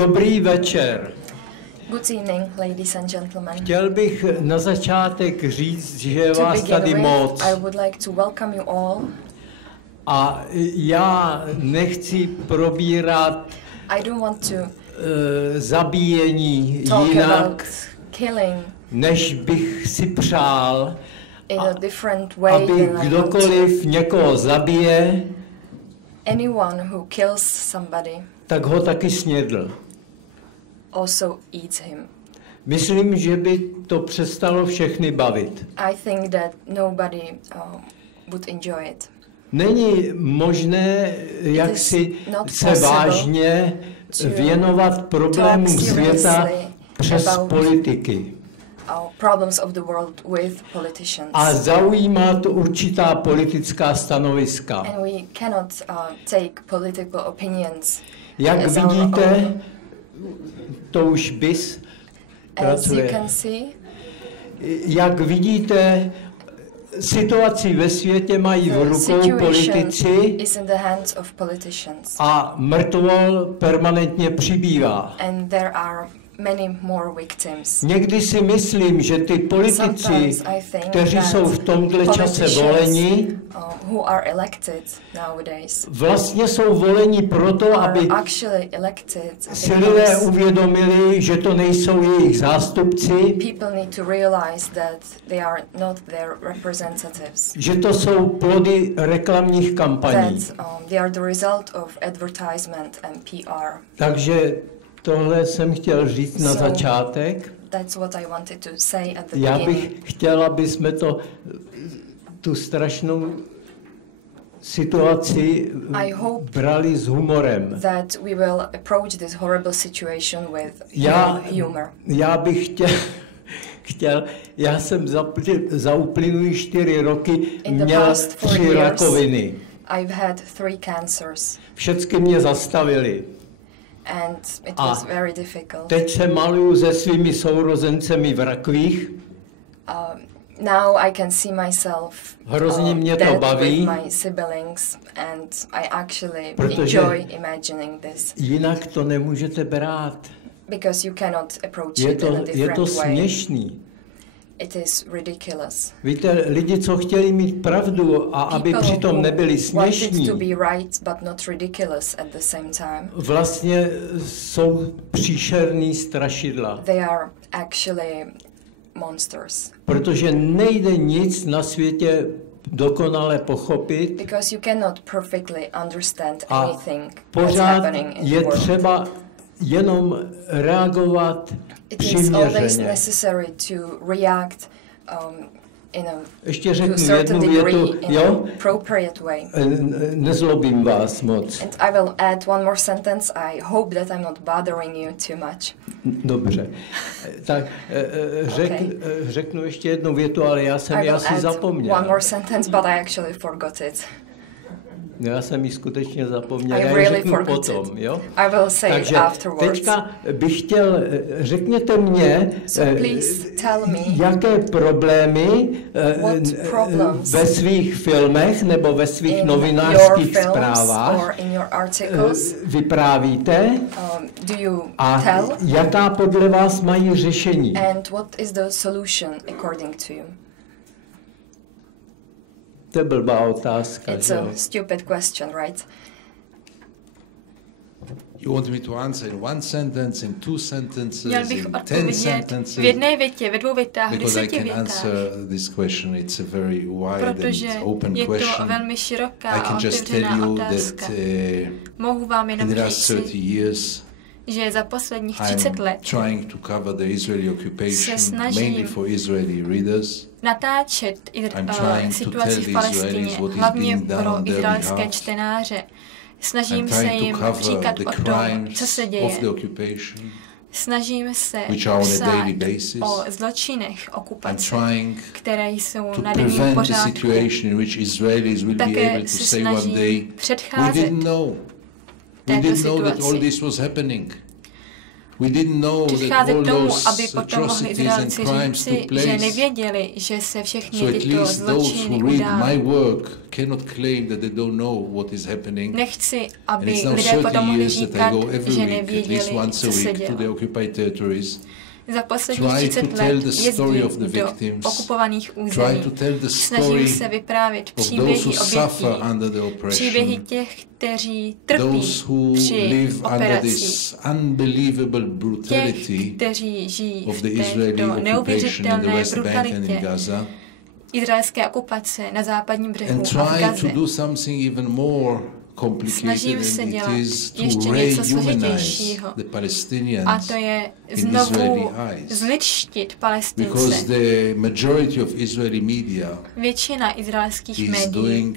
Dobrý večer. Good evening, ladies and gentlemen. Chtěl bych na začátek říct, že je vás tady moc. I would like to welcome you all. A já nechci probírat zabíjení jinak, než bych si přál, aby kdokoliv někoho zabije, anyone who kills somebody, tak ho taky snědl. Also eats him. Myslím, že by to přestalo všechny bavit. I think that nobody would enjoy it. Není možné, jak si se vážně věnovat problémům světa přes politiky. A zaujímat určitá politická stanoviska. Jak vidíte, to už BIS pracuje. Jak vidíte, situaci ve světě mají v rukou politici a mrtvol permanentně přibývá. Někdy si myslím, že ty politici, kteří jsou v tomhle čase voleni, vlastně jsou voleni proto, aby si lidé uvědomili, že to nejsou jejich zástupci, že to jsou plody reklamních kampaní. Takže tohle jsem chtěl říct na začátek. Já bych chtěl, aby jsme tu strašnou situaci brali s humorem. Já bych chtěl, já jsem za uplynulý 4 roky měl 3 rakoviny. Všechny mě zastavili. And it was very difficult. Teď se maluju se svými sourozencemi v rakvích. Now I can see myself hrozně mě to baví, with my siblings, and I actually enjoy imagining this. Jinak to nemůžete brát. Because you cannot approach it in a different way. Je to směšný. It is ridiculous. Víte, lidi, co chtěli mít pravdu a aby přitom nebyli směšní, vlastně jsou příšerný strašidla. They are actually monsters. Protože nejde nic na světě dokonale pochopit. Because you cannot perfectly understand anything that's happening in the world. Je třeba jenom reagovat přiměřeně. Ještě řeknu jednu větu, jo? Nezlobím vás moc. And I will add one more sentence. I hope that I'm not bothering you too much. Dobře. Tak řeknu ještě jednu větu, ale já jsem ji asi zapomněl. One more sentence, but I actually forgot it. Já jsem ji skutečně zapomněl, já ji řeknu potom, jo? I will say takže it afterwards. Teďka bych chtěl, řekněte mě, jaké problémy ve svých filmech nebo ve svých novinářských zprávách vyprávíte a jaká podle vás mají řešení. And what is the solution according to you? To je blbá otázka. It's a stupid question, right? You want me to answer in one sentence, in 2 sentences, Měl bych in 10 sentences? V jedné větě, ve 2 větách, 10 větách. Because I can answer this question. It's a very wide and open question. Protože je to velmi široká a otevřená otázka. Mohu vám jenom říct, že za posledních 30 let se snažím natáčet situaci v Palestině, hlavně pro izraelské čtenáře. Snažím se jim říkat o tom, co se děje. Snažím se psát o zločinech okupace, které jsou na denním pořádku. Také se snažím předcházet této situaci. předcházet tomu, aby potom mohli Izraelci říci, že nevěděli, že se všechny tyto zločiny udály. Nechci, aby lidé potom mohli říkat, že nevěděli, co se dělo. Za posledních 30 let jezdím do okupovaných území. Snažím se vyprávět příběhy obětí, příběhy těch, kteří trpí při operacích, těch, kteří žijí v této neuvěřitelné brutalitě izraelské okupace na západním břehu a v Gaze. Snažím se dělat ještě něco složitějšího, a to je znovu zlidštit Palestince. Většina izraelských médií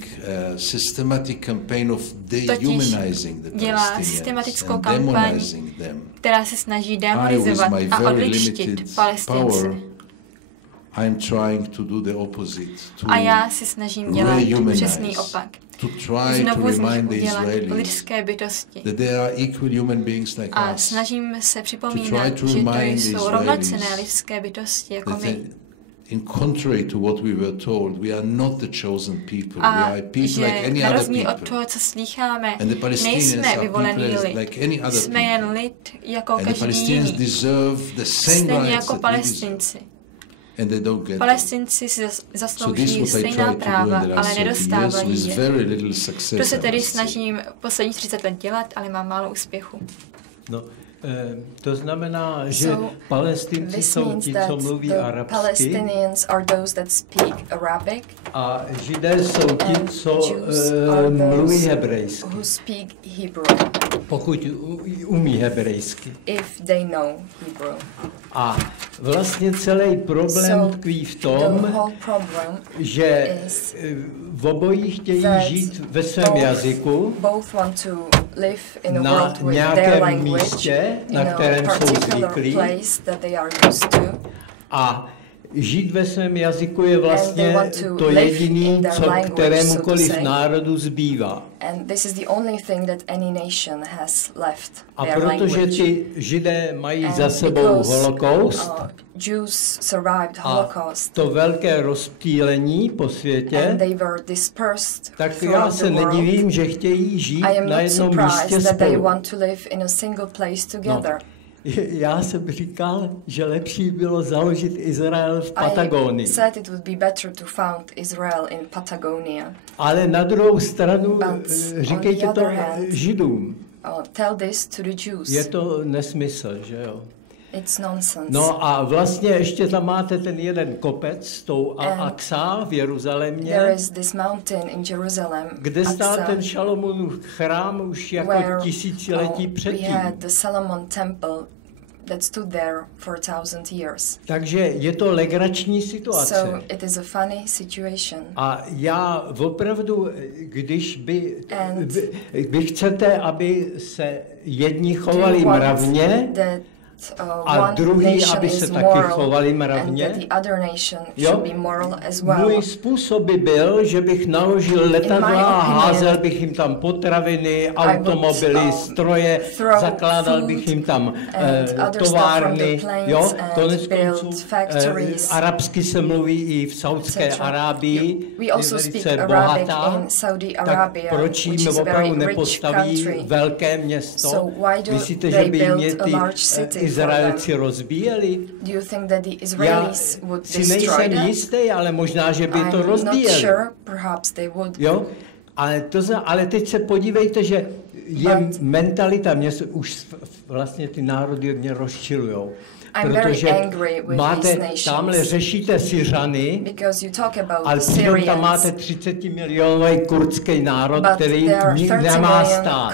totiž dělá systematickou kampaň, která se snaží demonizovat a odličtit Palestince. A já se snažím dělat přesný opak. Znovu z nich udělat lidské bytosti. A snažím se připomínat, že to jsou rovnocenné lidské bytosti jako my. A že na rozdíl od toho, co slýcháme, nejsme vyvolený lid. Jsme jen lid jako každý jiný. Stejně jako Palestinci. Palestinci si zaslouží stejná práva, ale nedostávají je. To se tedy snažím posledních 30 let dělat, ale mám málo úspěchu. No, to znamená, že Palestinci jsou ti, co mluví arabsky, a Židé jsou ti, co mluví hebrejsky, pokud umí hebrejsky. A vlastně celý problém tkví v tom, že v obojí chtějí žít ve svém jazyku, na nějakém místě, na kterém jsou zvyklí. A žít ve svém jazyku je vlastně to jediné, co kterémukoliv národu zbývá. A protože ti Židé mají za sebou holokaust a to velké rozptýlení po světě, tak já se nedivím, že chtějí žít na jednom místě spolu. No. Já jsem říkal, že lepší bylo založit Izrael v Patagonii. Ale na druhou stranu říkejte to Židům. Je to nesmysl, že jo? No a vlastně ještě tam máte ten jeden kopec s tou Al-Aqsa v Jeruzalémě, kde stál ten Šalomonův chrám už jako tisíciletí předtím. Takže je to legrační situace. A já opravdu, když vy chcete, aby se jedni chovali mravně, a druhý, aby se taky chovali mravně. Jo? Můj způsob by byl, že bych naložil letadla a házel bych jim tam potraviny, automobily, stroje, zakládal bych jim tam továrny. Jo? Konec konců arabsky se mluví i v Saudské Arábii, je velice bohatá, tak proč jim opravdu nepostaví velké město? Myslíte, že by mě ty Izraelci rozbíjeli? Já si nejsem jistý, ale možná, že by to rozbíjeli. Jo? Ale teď se podívejte, že je mentalita, už vlastně ty národy mě rozčilujou. Protože tamhle řešíte Syřany, ale přitom tam máte 30-milionový kurdský národ, který nemá stát.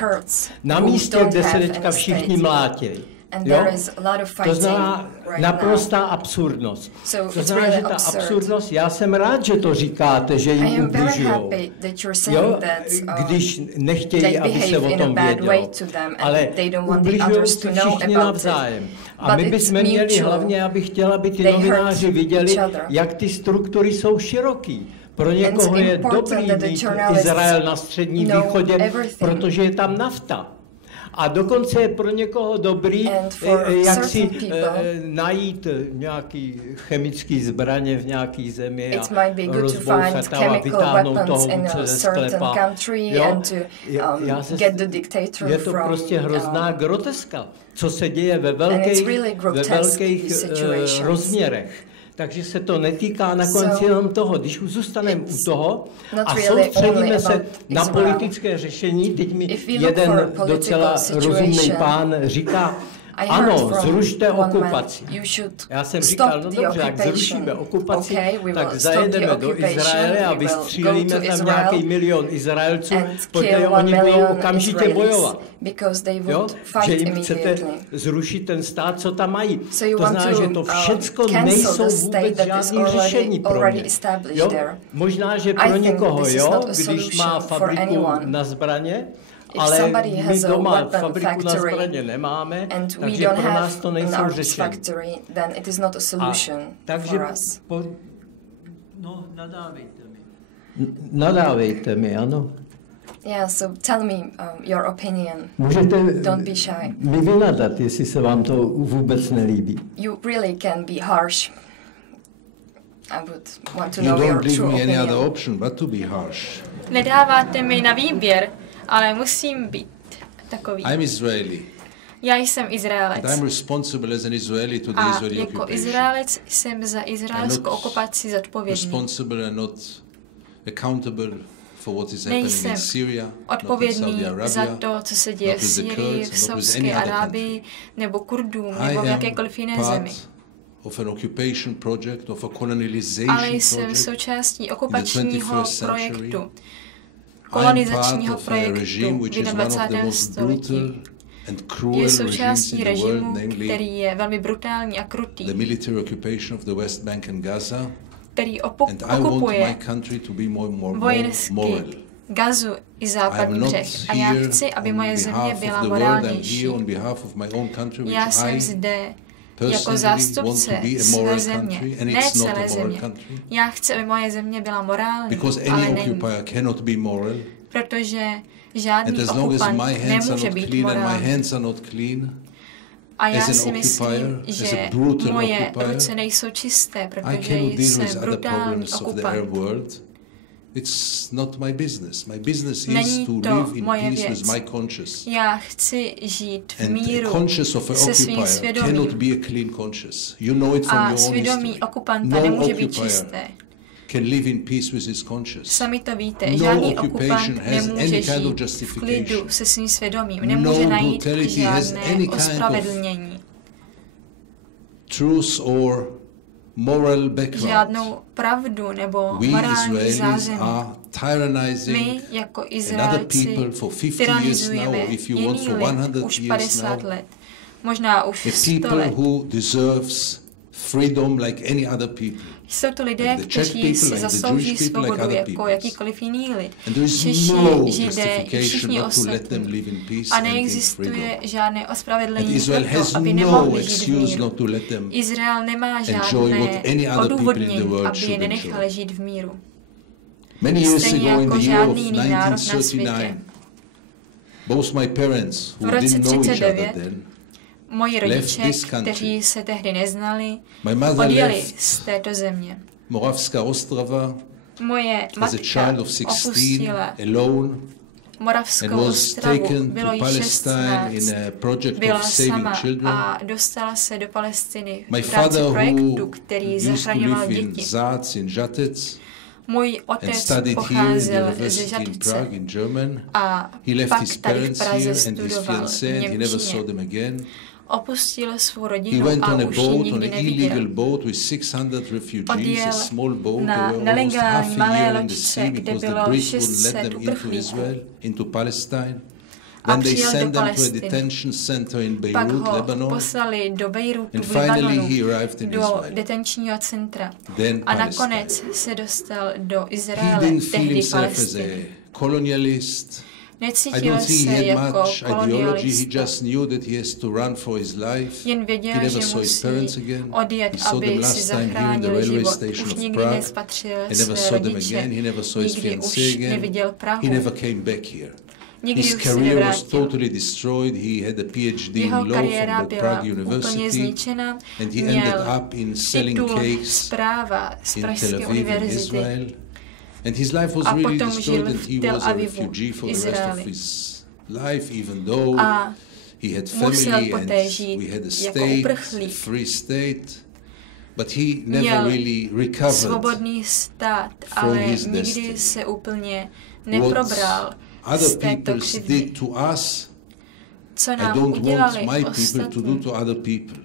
Na místě, kde se teďka všichni mlátí. Jo? To znamená naprostá absurdnost. To znamená, že ta absurdnost, já jsem rád, že to říkáte, že jim ubližujou. Jo? Když nechtějí, aby se o tom vědělo. Ale ubližují si všichni navzájem. A my bychom měli hlavně, aby chtěla, aby ty novináři viděli, jak ty struktury jsou široký. Pro někoho je dobrý mít Izrael na Středním východě, protože je tam nafta. A dokonce je pro někoho dobrý, jak si najít nějaký chemický zbraně v nějaký zemi a rozbouchat tam a vytáhnout toho vůdce ze sklepa. Je to prostě hrozná groteska, co se děje ve velkých rozměrech. Takže se to netýká nakonec jenom toho, když už zůstaneme u toho a soustředíme se na politické řešení, teď mi jeden docela rozumný pán říká, ano, zrušte okupaci. Já jsem říkal, no dobře, jak zrušíme okupaci, tak zajedeme do Izraele a vystřílíme tam nějaký 1 milion Izraelců, protože oni budou okamžitě bojovat. Jo? Že jim chcete zrušit ten stát, co tam mají. To znamená, že to všecko nejsou vůbec žádný řešení pro mě. Jo? Možná, že pro někoho, jo, když má fabriku na zbraně, ale my doma fabriku na zbraně nemáme, takže pro nás to nejsou řešení. Takže nadávejte mi, ano. Yeah, so tell me your opinion. Don't be shy. Mi vynadat, jestli se vám to vůbec nelíbí. You really can be harsh. I would want to know your true opinion. You don't give me any other option but to be harsh. Nedáváte mi na výběr, ale musím být takový. I'm Israeli. Já jsem Izraelec. And I'm responsible as an Israeli to the Israeli occupation. Jako Izraelec jsem za izraelskou okupaci zodpovědný. Responsible and not accountable for what is happening in Syria, odpovědný za to, co se děje v Sýrii, v Saudské Arábii, nebo Kurdům, nebo v jakékoliv jiné zemi. Of an occupation project, of a colonization ale jsem součástí okupačního projektu, kolonizačního projektu v 21. století. Je součástí režimu, který je velmi brutální a krutý, který okupuje vojensky Gazu i západní břeh. A já chci, aby moje země byla morálnější. Já jsem zde jako zástupce své země, ne celé země. Já chci, aby moje země byla morální, ale není. Protože žádný okupant nemůže být morální. A já si myslím, že moje ruce nejsou čisté, protože jsem brutální okupant. Není to moje věc. Já chci žít v míru se svým svědomím. A svědomí okupanta nemůže být čisté. Sami to víte, žádný okupant nemůže žít v klidu se svým svědomím, nemůže najít žádné ospravedlnění. Žádnou pravdu nebo morální zázemí. My jako Izraelci tyranizujeme jiný lid už 50 let, možná už 100 let. Jsou to lidé, kteří si zaslouží svobodu jako jakýkoliv jiný lid. Češi, Židé i všichni ostatní. A neexistuje žádné ospravedlení pro to, aby nemohli žít v míru. Izrael nemá žádné odůvodnění, aby je nenechali žít v míru. Stejně jako žádný jiný národ na světě. V roce 1939 moji rodiče, kteří se tehdy neznali, odjeli z této země. Moje matka opustila Moravskou Ostravu, bylo jí 16, byla sama a dostala se do Palestiny v rámci projektu, který zachraňoval děti. Můj otec pocházel ze Žatce a pak tady v Praze studoval v němčině. Opustil svou rodinu a už ji nikdy neviděl. Odjel na nelegální malé loďce, kde bylo 600 uprchlíků a přijel do Palestiny. Pak ho poslali do Bejrutu v Libanonu, do detenčního centra. A nakonec se dostal do Izraele, tehdy Palestiny. Necítil se jako kolonialista. Jen věděl, že musí odjet, aby si zachránil život. Už nikdy nespatřil své rodiče, nikdy už neviděl Prahu. Nikdy His už se career was nevrátil. totally destroyed. He had a PhD in Jeho law kariéra from the byla Prague úplně University, zničena. and he Měl ended up in selling titul cakes zpráva z in Tel Pražské Aviv in univerzity. Israel. And his life was A really potom destroyed, žil and v he Tel was a Avivu, refugee for the rest of Izraeli. his life, even though A he had musel family and poté žít we had a jako state, a uprchlík. free state, but he never Měl really recovered svobodný stát, from ale his nikdy destiny. se úplně neprobral What z other této people křivdy. did to us, Co I nám don't want udělali my people to do ostatní, to other people.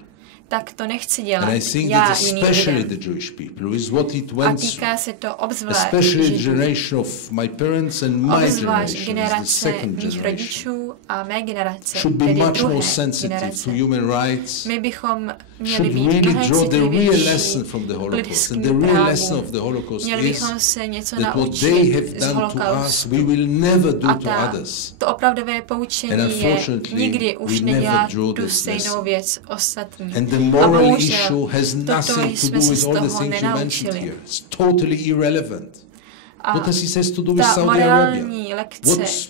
tak to nechci And dělat I think já that jiným especially lidem. the Jewish people, with what it A went through, týká se to obzvlášť especially the Židů, generation of my parents and my obzvlášť generation, the generace second mých generation, rodičů a mé generace, should be tedy much druhé more sensitive generace. to human rights, My bychom měli should být really mnohem draw the real citlivější lesson from the k Holocaust. lidským And the real lesson právům. of the Holocaust Měli is bychom se něco that what they naučit have z done to us, holokaustu. we will never do A to others. to opravdové And poučení je, unfortunately, nikdy už we never nedělat drew tu this stejnou lesson. věc ostatní. And the A moral bohužel, issue has toto nothing to jsme do se with z all the toho things you mentioned nenaučili. here. It's totally irrelevant. A What does it has to do with ta Saudi Arabia? morální lekce What je has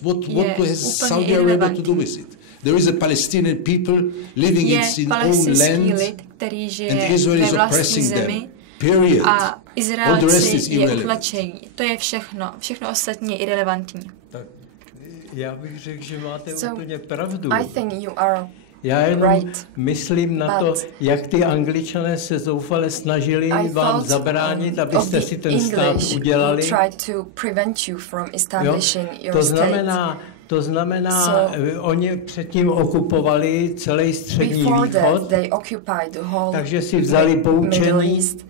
Saudi úplně Arabia to do irrelevantní. with it? There is a Palestinian people living Je in own palestinský land, lid, který žije and Israel ve is vlastní oppressing them. zemi Period. a All the rest is Izraelci je irrelevant. utlačejí. To je všechno. Všechno ostatní je irrelevantní. Tak já bych řekl, že máte So, úplně pravdu. I think you are Já jenom right, myslím na to, but jak ty Angličané se zoufale snažili I vám thought zabránit, of abyste the si ten stát English who udělali. tried to prevent you from establishing your To znamená, So, oni předtím okupovali celý střední before that, východ, they occupied the whole takže si vzali Middle poučení, East.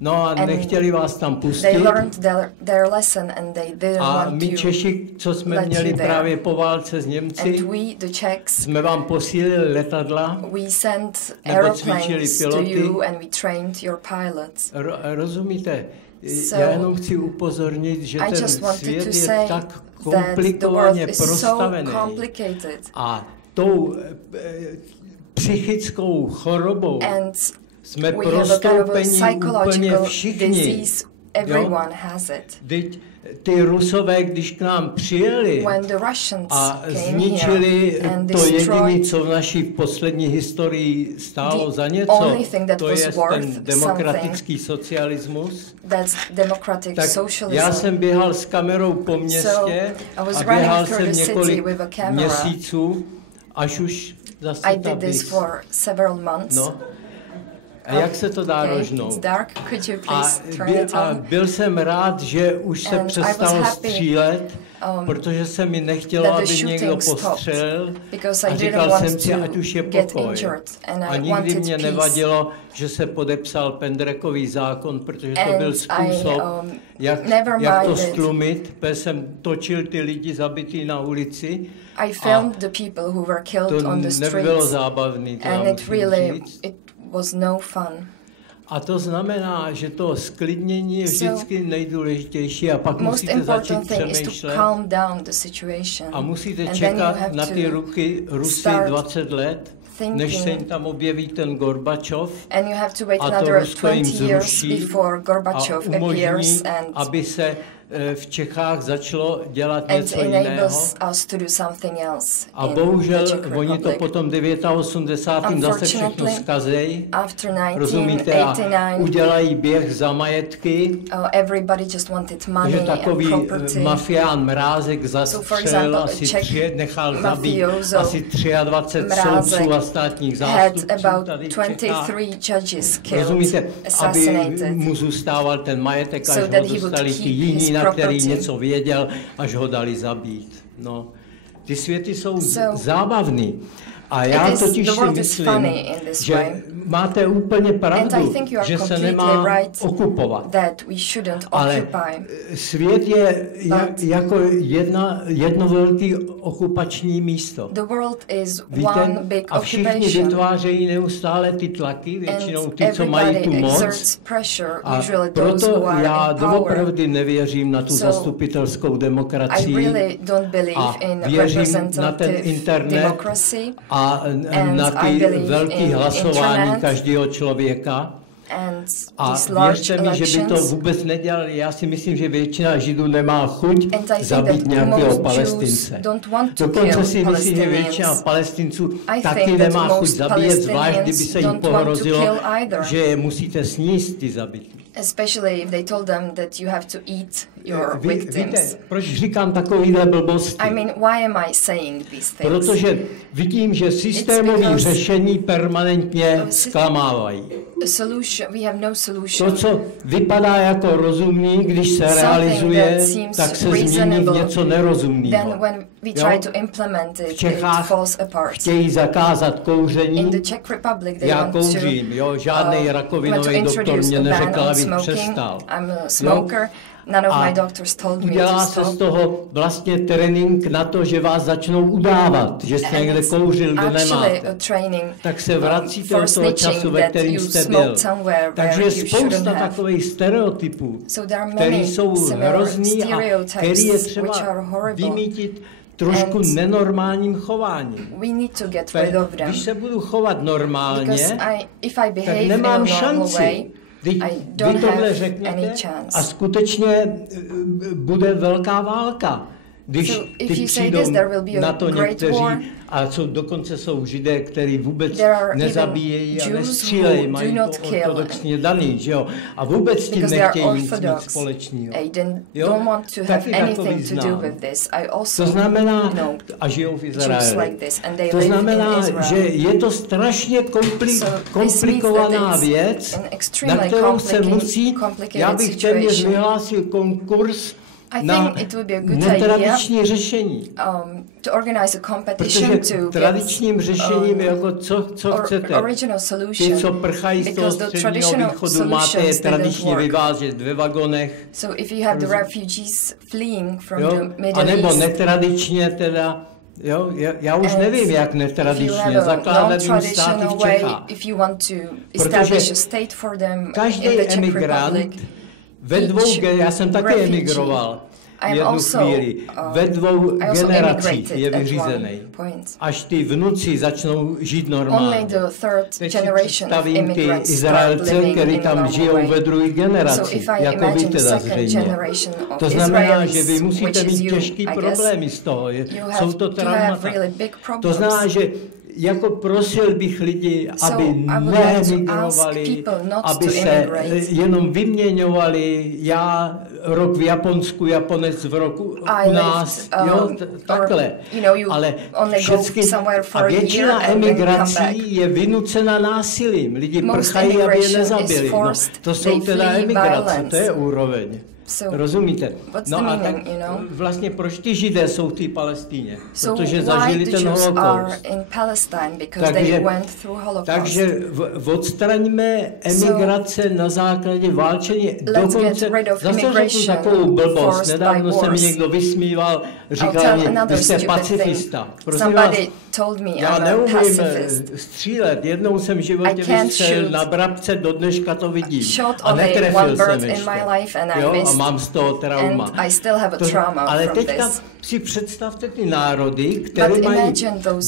no a and nechtěli vás tam They pustit. learned their lesson and they didn't A want my to. Češi, co jsme let měli you there. právě po válce s And Němci, we, the Czechs, jsme vám posílili letadla, we sent nebo cvičili aeroplanes to piloty. you and we trained your pilots. Rozumíte? So, Já jenom chci upozornit, že I ten just wanted svět to je say tak that the world komplikovaně is so prostavený complicated a tou psychickou chorobou and jsme we have a kind of a prostoupeni úplně psychological všichni. disease. Everyone has it. Vždyť ty Rusové, když k nám přijeli When the Russians a came zničili here and to jediné, destroyed co v naší poslední historii stálo the za něco, only thing that to was je worth ten demokratický socialismus, that's democratic tak socialism. já jsem běhal s kamerou po městě I was a running běhal through jsem the city několik with a camera. měsíců, až už zase I ta did this vis. for several months. No. A jak se to dá Okay, rožnout? it's dark. Could you A, please turn it a on? byl jsem rád, že už se And I přestalo was happy, střílet, protože se mi nechtělo, that the aby někdo shooting stopped, postřelil. because A I didn't říkal want jsem si, to ať už je get pokoj. injured, and A I nikdy wanted mě peace. nevadilo, že se podepsal Pendrekový zákon, protože to byl způsob, jak to stlumit. Protože jsem točil ty lidi zabitý na ulici. I filmed the people who were killed on the To nebylo streets, zábavný, to and já it musím really říct. it was no fun. A to znamená, že to sklidnění je vždycky nejdůležitější a pak Most musíte začít important thing is to přemýšlet calm down the situation. a musíte And then you čekat have na ty to Rusy start 20 let, než se jim tam objeví ten Gorbačov and you have to wait a to another Rusko jim 20 years zruší before a Gorbačov umožní, appears and aby se v Čechách začalo dělat and něco jiného. enables us to do something else. A in bohužel the Czech oni to Republic. potom 89. zase všechno zkazejí. After Rozumíte? A 1989, udělají běh za majetky. Everybody just wanted money že and takový property. mafián Mrázek zastřelil nechal zabít asi 23 soudců a státních zástupců tady v Čechách. Rozumíte, aby mu zůstával ten majetek, až ho dostali ti jiní, na který něco věděl, až ho dali zabít. No, ty světy jsou zábavný. A já totiž si myslím, že máte úplně pravdu, že se nemá okupovat. Ale svět je jako jedno velké okupační místo. Víte, a všichni vytvářejí neustále ty tlaky, většinou ty, co mají tu moc. A proto já doopravdy nevěřím na tu zastupitelskou demokracii a věřím na ten internet a na ty velké hlasování každého člověka. A věřte mi, že by to vůbec nedělali. Já si myslím, že většina Židů nemá chuť zabít nějakého Palestince. Dokonce si myslím, že většina Palestinců taky nemá chuť zabíjet, zvlášť kdyby se jim pohrozilo, že je musíte sníst ty zabití. Especially if they told them that you have to eat your victims. Víte, proč říkám takovýhle blbosti? I mean, why am I saying these things? Protože vidím, že systémové řešení permanentně zklamávají. We have no solution. To, co vypadá jako rozumný, když se realizuje, tak se změní v něco nerozumného. V Čechách chtějí zakázat kouření. Já kouřím, žádný rakovinový doktor mě neřekl, abych přestal. A udělá se z toho vlastně trénink na to, že vás začnou udávat, že jste někde kouřil, kde nemáte. Tak se vracíte do toho času, ve kterým jste byl. Takže je spousta takových stereotypů, které jsou hrozný a který je třeba vymítit trošku nenormálním chováním. Když se budu chovat normálně, tak nemám šanci. Vy tohle řeknete a skutečně bude velká válka. Když přijdou na to někteří, a dokonce jsou Židé, kteří vůbec nezabíjejí a nestřílejí, mají to ortodoxně daný, že jo? A vůbec s tím nechtějí nic společného. Jo? Taky takový znám. To znamená, a žijou v Izraeli. To znamená, že je to strašně komplikovaná věc, na kterou se musí, já bych téměř vyhlásil konkurs na netradiční řešení. Protože tradičním řešením je jako co chcete. Ty, co prchají z toho středního východu, máte je tradičně vyvážet ve vagonech. A nebo netradičně teda, jo, já už nevím, jak netradičně zakládat jim státy v Čechách. Protože každý emigrant ve dvou, já jsem také emigroval jednu chvíli, ve dvou generacích je vyřízený. Až ty vnuci začnou žít normálně. Teď si představím ty Izraelce, kteří tam žijou ve druhé generaci, jako vy teda zřejmě. To znamená, že vy musíte mít těžký problémy z toho. Jsou to traumata. To znamená, že jako prosil bych lidi, aby neemigrovali, aby se jenom vyměňovali. Já rok v Japonsku, Japonec v roku u nás, jo, takhle. Ale všechny, a většina emigrací je vynucena násilím. Lidi prchají, aby je nezabili. No, to jsou teda emigrace, to je úroveň. Rozumíte? No a tak vlastně proč ty Židé jsou v té Palestíně? Protože zažili ten holokaust. Takže odstraňme emigrace na základě válčení. Dokonce zase řeknu takovou blbost. Nedávno se mi někdo vysmíval, říkal mi, vy jste pacifista. Prosím vás, já neumím střílet. Jednou jsem v životě vystřelil na Brabce, do dneška to vidím. A netrefil jsem ještě. A mám z toho trauma. Ale teďka si představte ty národy, které mají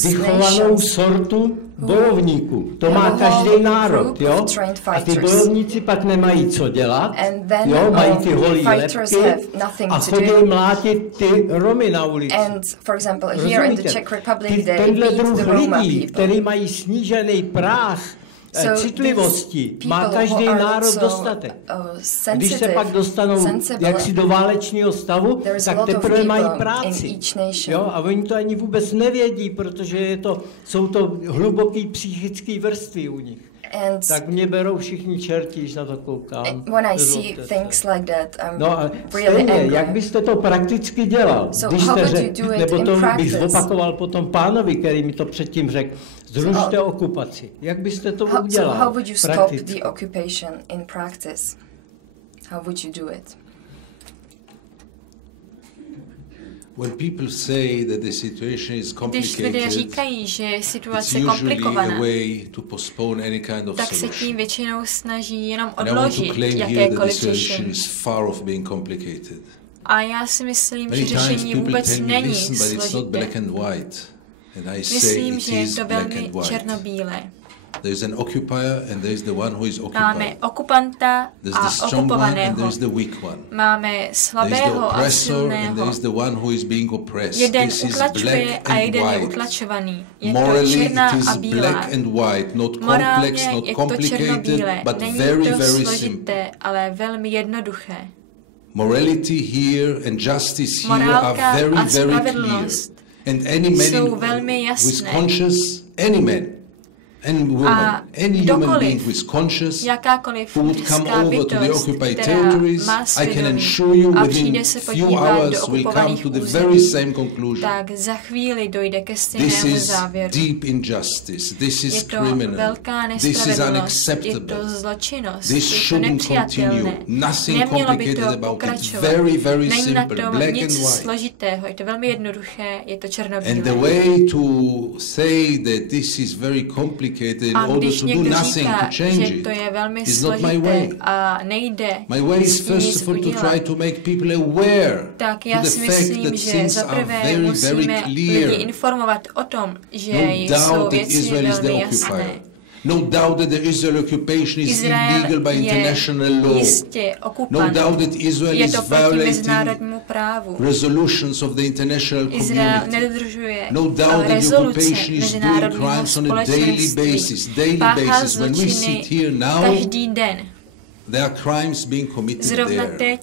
vychovanou sortu bojovníků. To má každý národ, jo? A ty bojovníci pak nemají co dělat, jo? Mají ty holí lepky a chodí mlátit ty Romy na ulici. Rozumíte? Tenhle druh lidí, který mají snížený práh citlivosti, má každý národ dostatek. Když se pak dostanou jaksi do válečného stavu, tak teprve mají práci. Jo? A oni to ani vůbec nevědí, protože jsou to hluboký psychické vrstvy u nich. Tak mě berou všichni čerti, když na to koukám. No a stejně, jak byste to prakticky dělal? Když jste řekl, nebo to bych zopakoval potom pánovi, který mi to předtím řekl, zrušte okupaci. Jak byste to udělal? How would you stop the occupation in practice? How would you do it? When people say that the situation is Když lidé říkají, že je situace komplikovaná, tak se tím většinou snaží jenom odložit jakékoliv řešení. A já si myslím, že řešení vůbec není složité. Myslím, že je to velmi černobílé. There is an occupier and there is the one who is occupied. Máme okupanta a okupovaného. There is the weak one. Máme slabého a silného. And there is the one who is being oppressed. Jeden utlačuje a jeden je utlačovaný. Je to černá a bílá. Black and white, not complex, not complicated, but very, very simple. Ale velmi jednoduché. Morality here and justice here are very, very clear. And any man with conscience, any man and woman, any human being who is conscious, who would come over to the occupied territories, I can assure you within few hours will come to the very same conclusion. This is deep injustice. This is criminal. This is unacceptable. This shouldn't continue. Nothing complicated about it. Very, very simple. Black and white. And the way to say that this is very complicated in order to do nothing to change it is not my way. My way is first of all to try to make people aware to the fact that things are very, very clear. No doubt that Israel is the occupier. No doubt that the Israel occupation is illegal by international law. No doubt that Israel is violating resolutions of the international community. No doubt that the occupation is doing crimes on a daily basis. When we sit here now, there are crimes being committed there.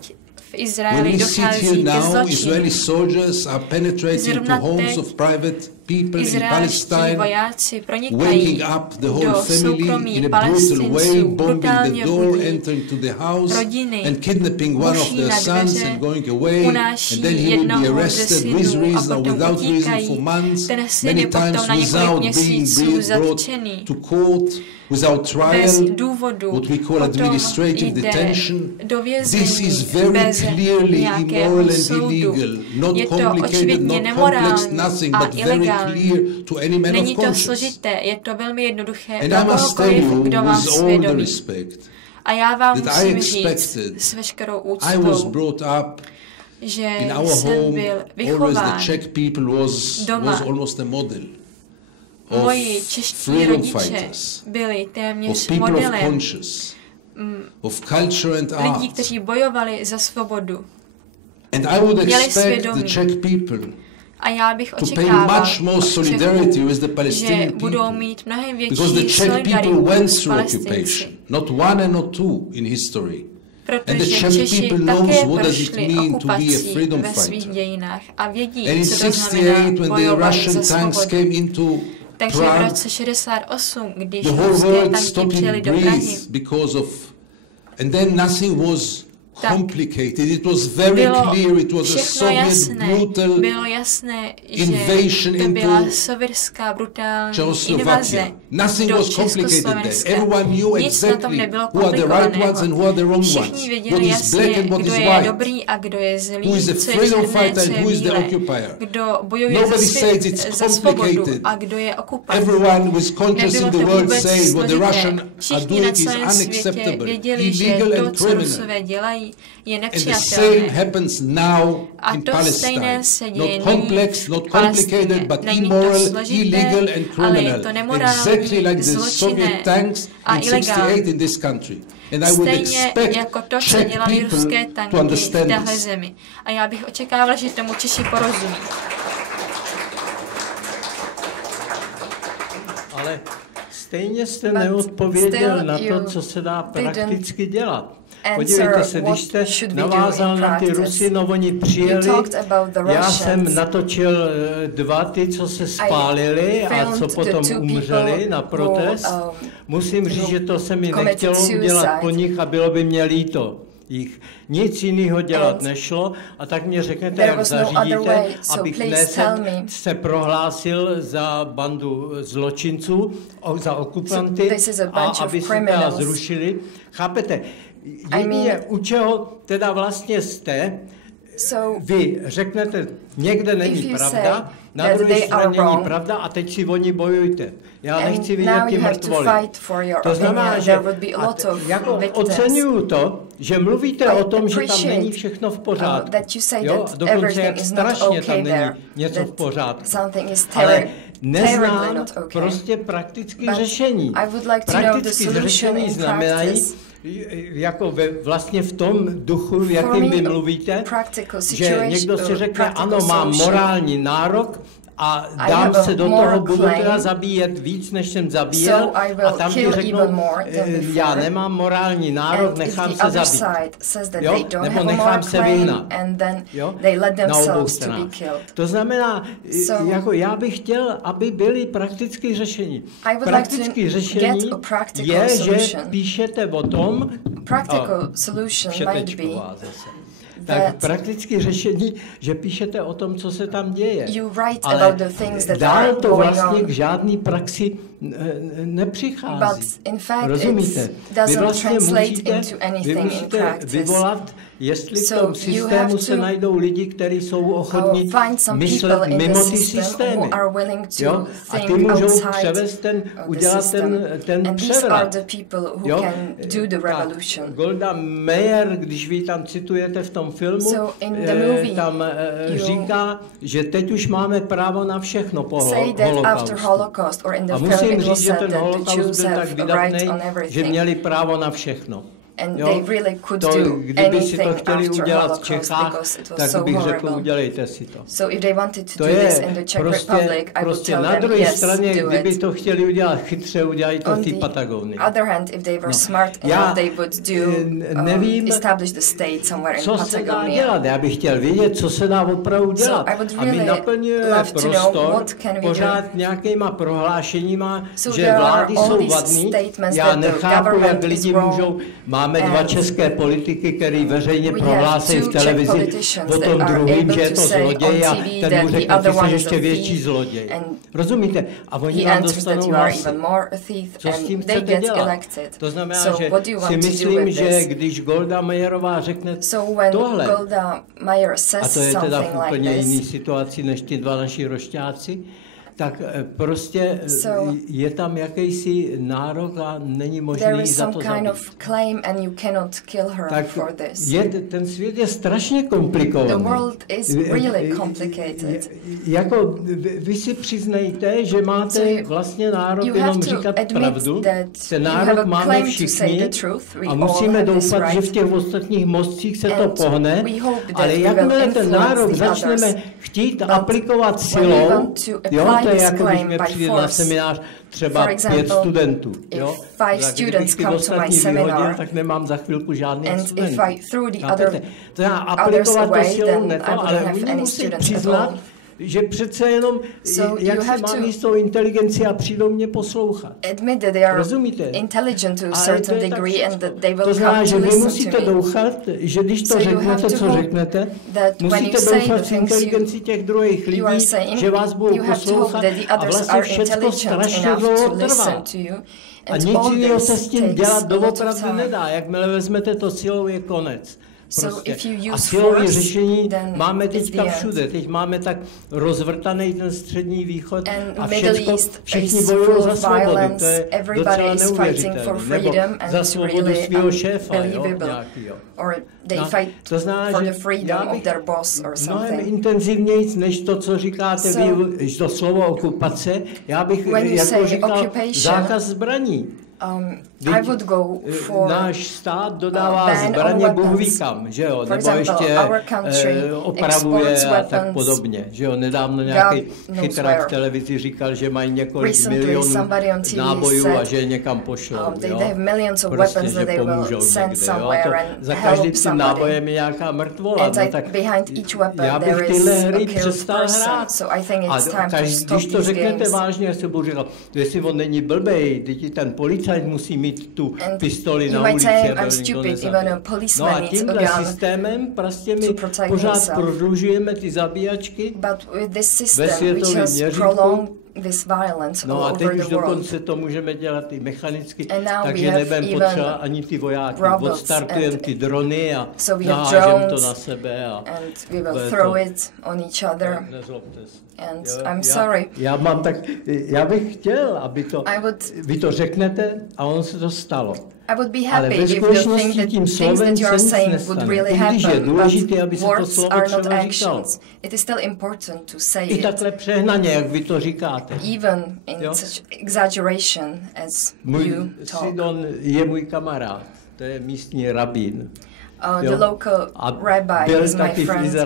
When we sit here now, Israeli soldiers are penetrating to homes of private people in Palestine, waking up the whole family in a brutal way, bombing the door, entering to the house, and kidnapping one of their sons and going away, and then he will be arrested with reason or without reason for months, many times without being brought to court, without trial, what we call administrative detention. This is very clearly immoral and illegal, not complicated, not complex, nothing, but very clear to any man of conscience. And I must tell you, with all the respect, that I expected, I was brought up in our home, always the Czech people was almost a model. Moji čeští rodiče byli téměř modelem lidí, kteří bojovali za svobodu. Měli svědomí. A já bych očekával že budou mít mnohem větší solidaritu s Palestinci. Protože Češi také prošli okupací ve svých dějinách a vědí, co to znamená bojovat za svobodu. Takže v roce 68, když ruské tanky přijeli do Prahy, complicated. It was very clear. It was a Soviet brutal invasion into Czechoslovakia. Nothing was complicated there. Everyone knew exactly who are the right ones and who are the wrong ones. What is black and what is white. Who is the freedom fighter and who is the occupier. Nobody says it's complicated. Everyone who is conscious in the world says what the Russians are doing is unacceptable, illegal and criminal. And the same happens now in Palestine. Not complex, not complicated, but immoral, illegal and criminal. Exactly like the Soviet tanks in 68 in this country. And I would expect Czech people to understand this. A já bych očekávala, že tomu Češi porozumí. Ale stejně jste neodpověděl na to, co se dá prakticky dělat. Podívejte se, když jste navázal na ty Rusy, no oni přijeli, já jsem natočil dva ty, co se spálili a co potom umřeli na protest. Musím říct, že to se mi nechtělo udělat po nich a bylo by mě líto jich. Nic jiného dělat nešlo a tak mě řeknete, jak zařídíte, abych se prohlásil za bandu zločinců, za okupanty a aby se teda zrušili. Chápete? Jedině u čeho teda vlastně jste, vy řeknete někde není pravda, na druhé straně není pravda a teď si oni bojujte. Já nechci vidět ty mrtvoly. To znamená, že jako oceňuju to, že mluvíte o tom, že tam není všechno v pořádku. Jo? Dokonce jak strašně tam není něco v pořádku. Ale neznám prostě praktické řešení. Praktické řešení znamenají, jako vlastně v tom duchu, jakým vy mluvíte, že někdo si řekne, ano, mám morální nárok, a dám se do toho, budu teda zabíjet víc, než jsem zabíjel, a tam ti řeknou, já nemám morální nárok, nechám se zabít. Jo? Nebo nechám se vyhnat. Jo? Na obou stranách. To znamená, jako já bych chtěl, aby byly praktické řešení. Praktické řešení je, že píšete o tom, všetečková zase. Tak praktické řešení, že píšete o tom, co se tam děje. Ale dál to vlastně k žádný praxi nepřichází. Rozumíte? Vy vlastně musíte vyvolat, jestli v tom systému se najdou lidi, kteří jsou ochotní myslet mimo ty systémy. Jo? A ty můžou převést udělat ten převrat. Jo? Golda Meir, když vy tam citujete v tom filmu, tam říká, že teď už máme právo na všechno po holokaustu. A musím říct, že ten holokaust byl tak vydatný, že měli právo na všechno. Jo, kdyby si to chtěli udělat v Čechách, tak bych řekl, udělejte si to. To je prostě na druhé straně, kdyby to chtěli udělat chytře, udělají to v té Patagonii. Já nevím, co se dá dělat. Já bych chtěl vědět, co se dá opravdu dělat. A my naplňujeme prostor pořád nějakýma prohlášeníma, že vlády jsou vadný. Já nechápu, jak lidi můžou... Máme dva české politiky, který veřejně prohlásí v televizi o tom druhým, že je to zloděj a ten mu řekne, ty jsi ještě větší zloděj. Rozumíte? A oni vám dostanou hlasy. Co s tím chcete dělat? To znamená, že si myslím, že když Golda Meirová řekne tohle, a to je teda v úplně jiný situaci než ti dva naši rošťáci, tak prostě je tam jakýsi nárok a není možný za to zabít. Tak ten svět je strašně komplikovaný. Jako vy si přiznejte, že máte vlastně nárok jenom říkat pravdu. Ten nárok máme všichni a musíme doufat, že v těch ostatních mostcích se to pohne, ale jakmile ten nárok začneme chtít aplikovat silou, jo, to je jako když mě přijde na seminář třeba 5 studentů. Jo? Tak kdybych ty ostatní vyhodil, tak nemám za chvilku žádný studentů. To já aplikovat to silou neto, ale oni musí přiznat, že přece jenom, jak se mám jistou inteligenci a přijdou mě poslouchat. Rozumíte? To znamená, že vy musíte doufat, že když to řeknete, co řeknete, musíte doufat v inteligenci těch druhých lidí, že vás budou poslouchat a vlastně všechno strašně dlouho trvá. A nic jiného se s tím dělat doopravdy nedá. Jakmile vezmete to silou, je konec. Prostě. A silové řešení máme teďka všude. Teď máme tak rozvrtaný ten střední východ a všichni bojují za svobodu. To je docela neuvěřitelné. Nebo za svobodu svého šéfa. To znamená, že já bych mnohem intenzivněji, než to, co říkáte vy, to slovo okupace, já bych jako říkal zákaz zbraní. Náš stát dodává zbraně Bůh ví kam, že jo, nebo ještě opravuje a tak podobně, že jo, nedávno nějaký chytrák v televizi říkal, že mají několik milionů nábojů a že je někam pošlou, jo, prostě, že pomůžou někde, jo, a to za každým tím nábojem je nějaká mrtvola, no tak já bych tyhle hry přestal hrát a když to řeknete vážně, já se budu říkat, jestli on není blbej, teď ten policajt musí mít tu pistoli na ulici. No a tímhle systémem prostě my pořád prodlužujeme ty zabíjačky ve světovém měřítku this violence all a over teď the už world. dokonce to můžeme dělat i mechanicky, takže nebudeme potřeba ani ty vojáky. Odstartujeme ty drony a nahážeme to na sebe. And we will throw it on each other. Nezlobte se. And I'm sorry. Já bych chtěl, aby to, vy to řeknete a ono se to stalo. I would be happy if you think that things that you are saying would really happen, but words are not actions. It is still important to say I takhle přehnaně, jak vy to říkáte. Even in such exaggeration as you talk. Sidon je můj kamarád, to je místní rabín. The local rabbi is my friend,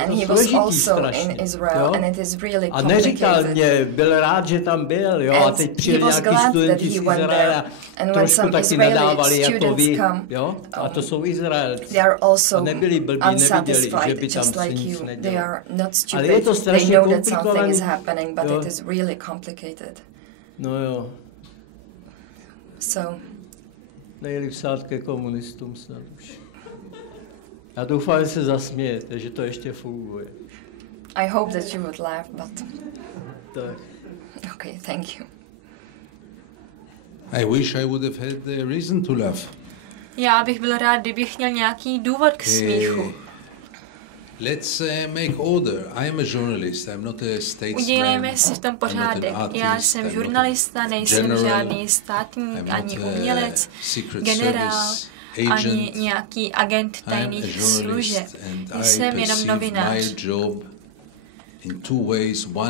and he was also in Israel, and it is really complicated. A neříkal mě, byl rád, že tam byl, jo, a teď přijeli nějaký studenti z Izraela, trošku taky nadávali jako vy, jo, a to jsou Izraelci. A nebyli blbí, neviděli, že by tam se nic nedělo. Ale je to strašně komplikované. No jo. Nejeli vsát ke komunistům snad už. Já doufám, že se zasmějete, že to ještě funguje. I hope that you would laugh, but... Tak. Okay, thank you. I wish I would have had a reason to laugh. Já bych byl rád, kdybych měl nějaký důvod k smíchu. Let's make order. I am a journalist. I'm not a statesman. Udělejme si v tom pořádek. Já jsem žurnalista, nejsem žádný státník, ani umělec, generál, ani nějaký agent tajných služeb. Jsem jenom novinář.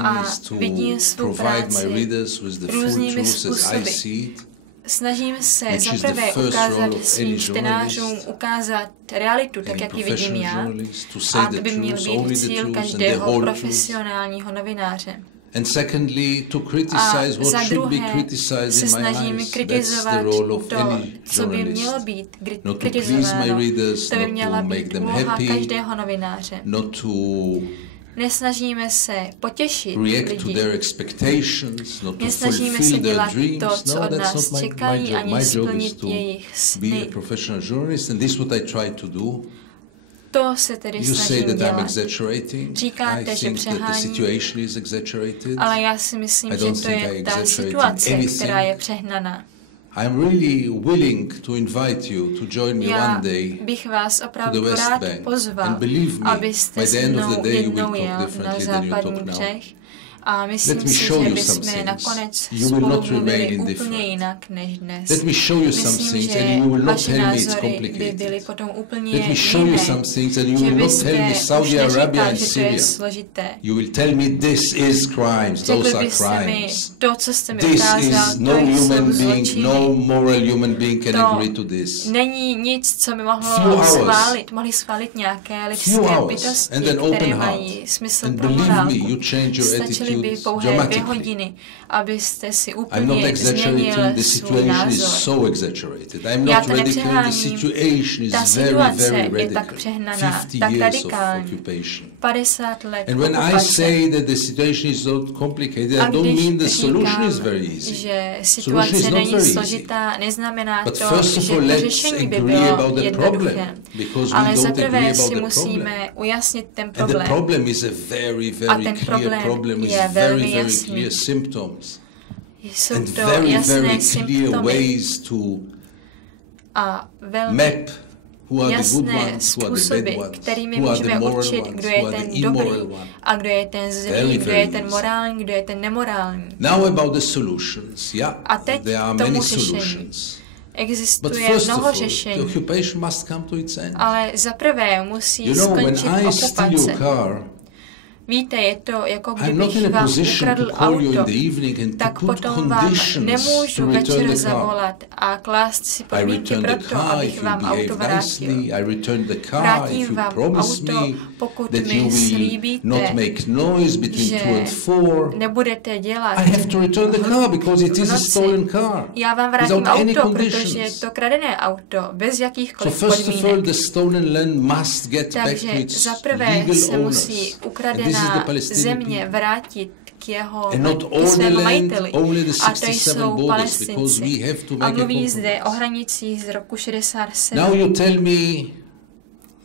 A vidím svou práci různými způsoby. Snažím se zaprvé ukázat svým čtenářům, ukázat realitu, tak jak ji vidím já, a to by měl být cíl každého profesionálního novináře. A za druhé se snažím kritizovat to, co by mělo být kritizováno. To by měla být úloha každého novináře. Nesnažíme se potěšit lidi. Nesnažíme se dělat to, co od nás čekají, ani splnit jejich sny. To se tedy snažím dělat. Říkáte, že přeháním, ale já si myslím, že to je ta situace, která je přehnaná. I'm really willing to invite you to join me one day bych vás opravdu rád pozval, abyste se mnou jednou jel na západní břeh. A myslím si, že bychom nakonec spolu mluvili úplně jinak než dnes. Myslím, že vaše názory by byly potom úplně jiné. Že byste už neříkal, že to je složité. Řekli byste mi, to, co jste mi ukázal, to jsou zločiny. To není nic, co mi mohli schválit nějaké lidské bytosti, které mají smysl pro morálku. Stačily by pouhé 2 hodiny, abyste si úplně změnil svůj názor. Já to nepřeháním. Ta situace je tak přehnaná, tak radikální. 50 let okupace. A když říkám, že situace není složitá, neznamená to, že to řešení by bylo jednoduché. Ale zaprvé si musíme ujasnit ten problém. A ten problém je velmi jasný. Jsou to jasné symptomy a velmi jasné způsoby, kterými můžeme určit, kdo je ten dobrý a kdo je ten zlý, kdo je ten morální, kdo je ten nemorální. A teď tomu řešení. Existuje mnoho řešení, ale zaprvé musí skončit okupace. Víte, je to, jako kdybych vám ukradl auto, tak potom vám nemůžu večer zavolat a klást si podmínky pro to, abych vám auto vrátil. Vrátím vám auto, pokud mi slíbíte, že nebudete dělat Já vám vrátím auto, protože je to kradené auto, bez jakýchkoliv podmínek. Takže zaprvé se musí ukradená země vrátit k svému majiteli. A to jsou Palestinci. A mluví zde o hranicích z roku 67.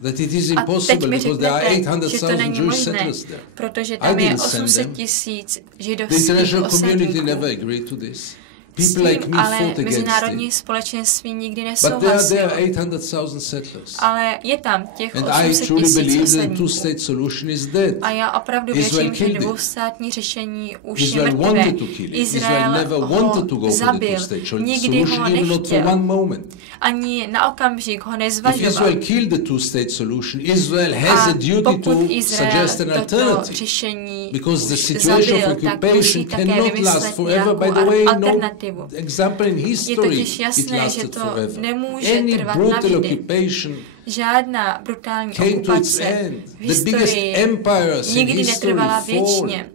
that it is A impossible teď mi because there are řeknete, že to 800,000 není Jewish možné, settlers there. protože tam je 800 000 The židovských international community osadníků. never agreed to this. S People like tím me ale fought against mezinárodní it. společenství nikdy But there nesouhlasilo. are 800,000 settlers. Ale je tam těch And 800 I truly 000 believe that the osadníků. two-state solution is dead. A já opravdu Israel věřím, že killed it. dvoustátní řešení už je Israel mrtvé. wanted to kill it. Israel never wanted to go ho for the zabil, two-state nikdy ho solution, even not for nechtěl. one moment. Ani na okamžik ho If nezvažoval. Israel killed the two-state solution, Israel has a duty to pokud Izrael suggest an toto alternative. řešení Because the situation of zabil, tak musí occupation také cannot last vymyslet forever. By nějakou the way, no alternativu. example in Je history totiž it jasné, že lasted to forever. nemůže Any trvat brutal navždy. occupation Žádná brutální came to its okupace end. v The biggest historii empires in nikdy history netrvala fall. věčně.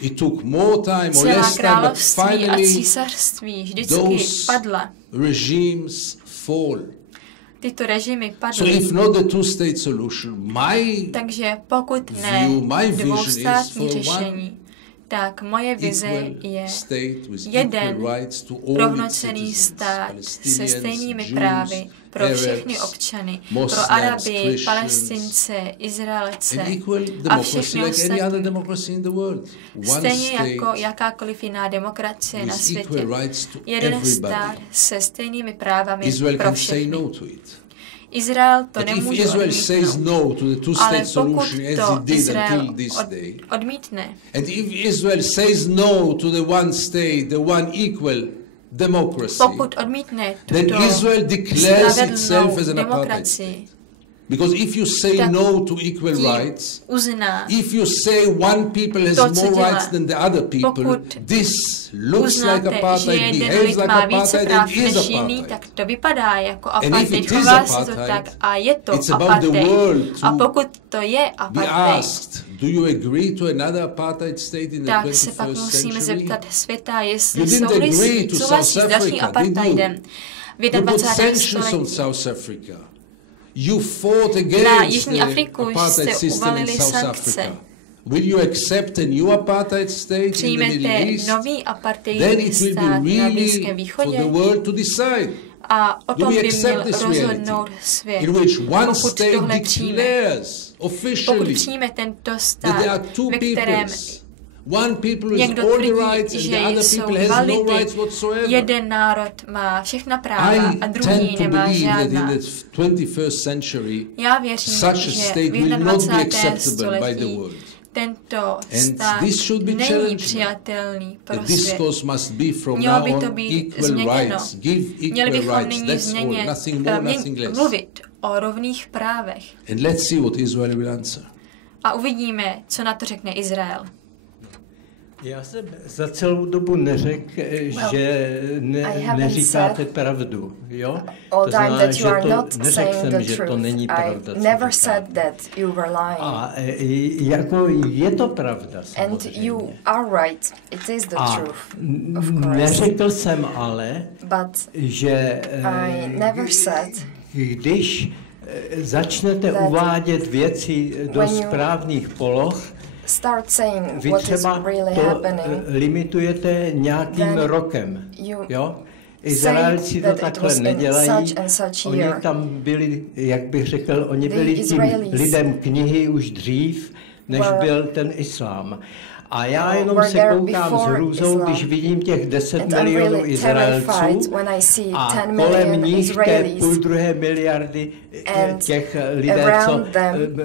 It took more time or Celá less time, but království a finally císařství vždycky those padla. regimes fall. Tyto režimy So padly. if not the two-state solution, Takže pokud ne my vision dvoustátní is for řešení, tak moje vize equal je state with jeden equal rights to all its rovnocenný citizens, stát se Palestinians, stejnými Jews, právy pro všechny Arabs, občany, Muslims, pro Araby, Christians, Palestince, Izraelce and equal a democracy všechny like any other ostatní. democracy in the world. One Stejně jako state jakákoliv jiná demokracie na with světě. equal rights to Jeden everybody. stát se stejnými právami Israel pro can say všechny. no to it. Izrael to But if nemůže Israel says odmítnout. no to the Ale two-state pokud solution as to it did Izrael until this day, odmítne, and if Israel says no to the one state, the one equal democracy, pokud odmítne then tuto Israel declares itself spravedlnou as an apartheid demokracii, state. Because if you say tak no to equal tím rights, uzná, if you say one people has to, co more dělá. rights than the other people, Pokud this looks like uznáte, že apartheid, jeden behaves lid like má více apartheid, práv and is než jiný, tak apartheid. to vypadá jako if it apartheid, is chová se to apartheid, tak a je to it's about the apartheid. world A to pokud to je be apartheid, asked, do you agree to another apartheid state in the tak se pak 21st musíme century? zeptat světa, jestli You didn't agree souhlasí to s South dalším Africa, did you? apartheidem v You put 21. sanctions on století. South Africa. You fought Na against Jižní the Afriku apartheid jste system in uvalili South sankce. Africa. Will you accept a new apartheid state in the Middle Přijmete East? nový Then apartheidový it will be stát na Blízkém really for východě the world to decide. a o Do tom we by accept měl this rozhodnout reality? svět. In which one Pokud state tohle přijme, declares pokud officially přijme tento that stát, there are two ve kterém peoples. One people has někdo all the tvrdí, rights and že the other jsou people dva has no lidy, rights whatsoever. jeden národ má všechna práva a I druhý tend to nemá believe that žádná. in the 21st century Já věřím, such a že state v will not be 21. acceptable by the století world. tento stát this should be není challenged. přijatelný pro The svět. discourse must be from Mělo now by to on být equal změněno. rights. Give Měli equal bychom rights. nyní That's all. Nothing more, nothing less. mluvit o rovných právech. And let's see what Israel will answer. A uvidíme, co na to řekne Izrael. Já jsem za celou dobu neřekl, že neříkáte pravdu, jo? To znamená, že to neřekl jsem, že to není pravda. Never said that you were lying. A jako je to pravda, And you are right. It is the truth, of course. Neřekl jsem ale, že I never said když začnete uvádět věci do správných poloh, vy třeba to limitujete nějakým rokem, jo? Izraelci to takhle nedělají, oni tam byli, jak bych řekl, oni byli tím lidem knihy už dřív, než byl ten islám. A já jenom se koukám s hrůzou, když vidím těch 10 milionů Izraelců a kolem nich té 1,5 miliardy těch lidé, co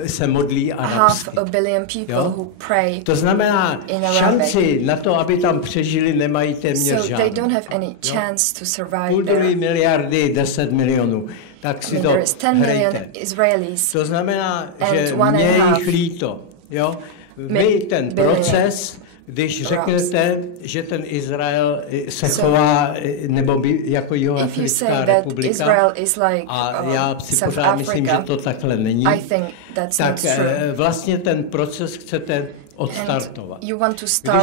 se modlí arabsky. Jo? To znamená, šanci na to, aby tam přežili, nemají téměř žádnou. 1,5 miliardy, 10 milionů. Tak si to hrajte. To znamená, že mě je jich líto. Jo? My ten proces, když řeknete, že ten Izrael se chová nebo jako Jihoafrická republika, a já si pořád myslím, že to takhle není, tak vlastně ten proces chcete odstartovat. Když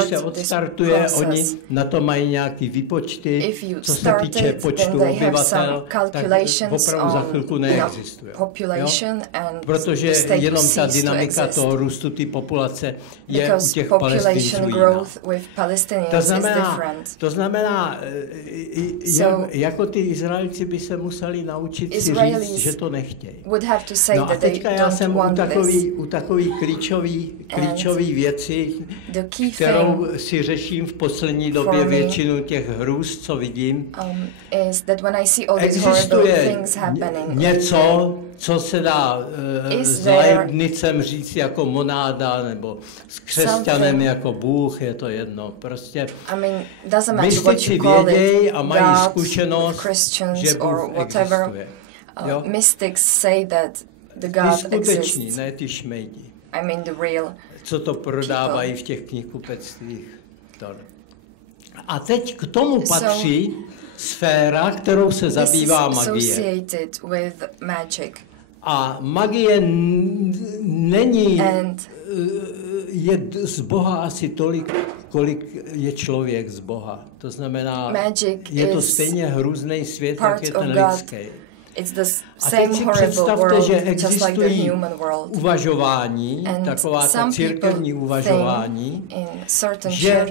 se odstartuje, oni na to mají nějaký výpočty, co se týče počtu obyvatel, tak opravdu za chvilku neexistuje. Protože jenom ta dynamika toho růstu té populace je u těch Palestinců jiná. To znamená, jako ty Izraelci by se museli naučit si říct, že to nechtějí. No a teďka já jsem u takový klíčový věci, kterou si řeším v poslední době většinu těch hrůz, co vidím. Existuje něco, co se dá s Leibnicem říct jako monáda, nebo s křesťanem jako Bůh, je to jedno. Prostě mystici vědějí a mají zkušenost, že Bůh existuje. Mystics say that the God exists. Ne ty šmejdi. I mean the real. Co to prodávají v těch knihkupectvích. A teď k tomu patří sféra, kterou se zabývá magie. A magie je z Boha asi tolik, kolik je člověk z Boha. To znamená, je to stejně hrůzný svět, jak je ten lidský. A teď si představte, že existují uvažování, taková ta církevní uvažování, že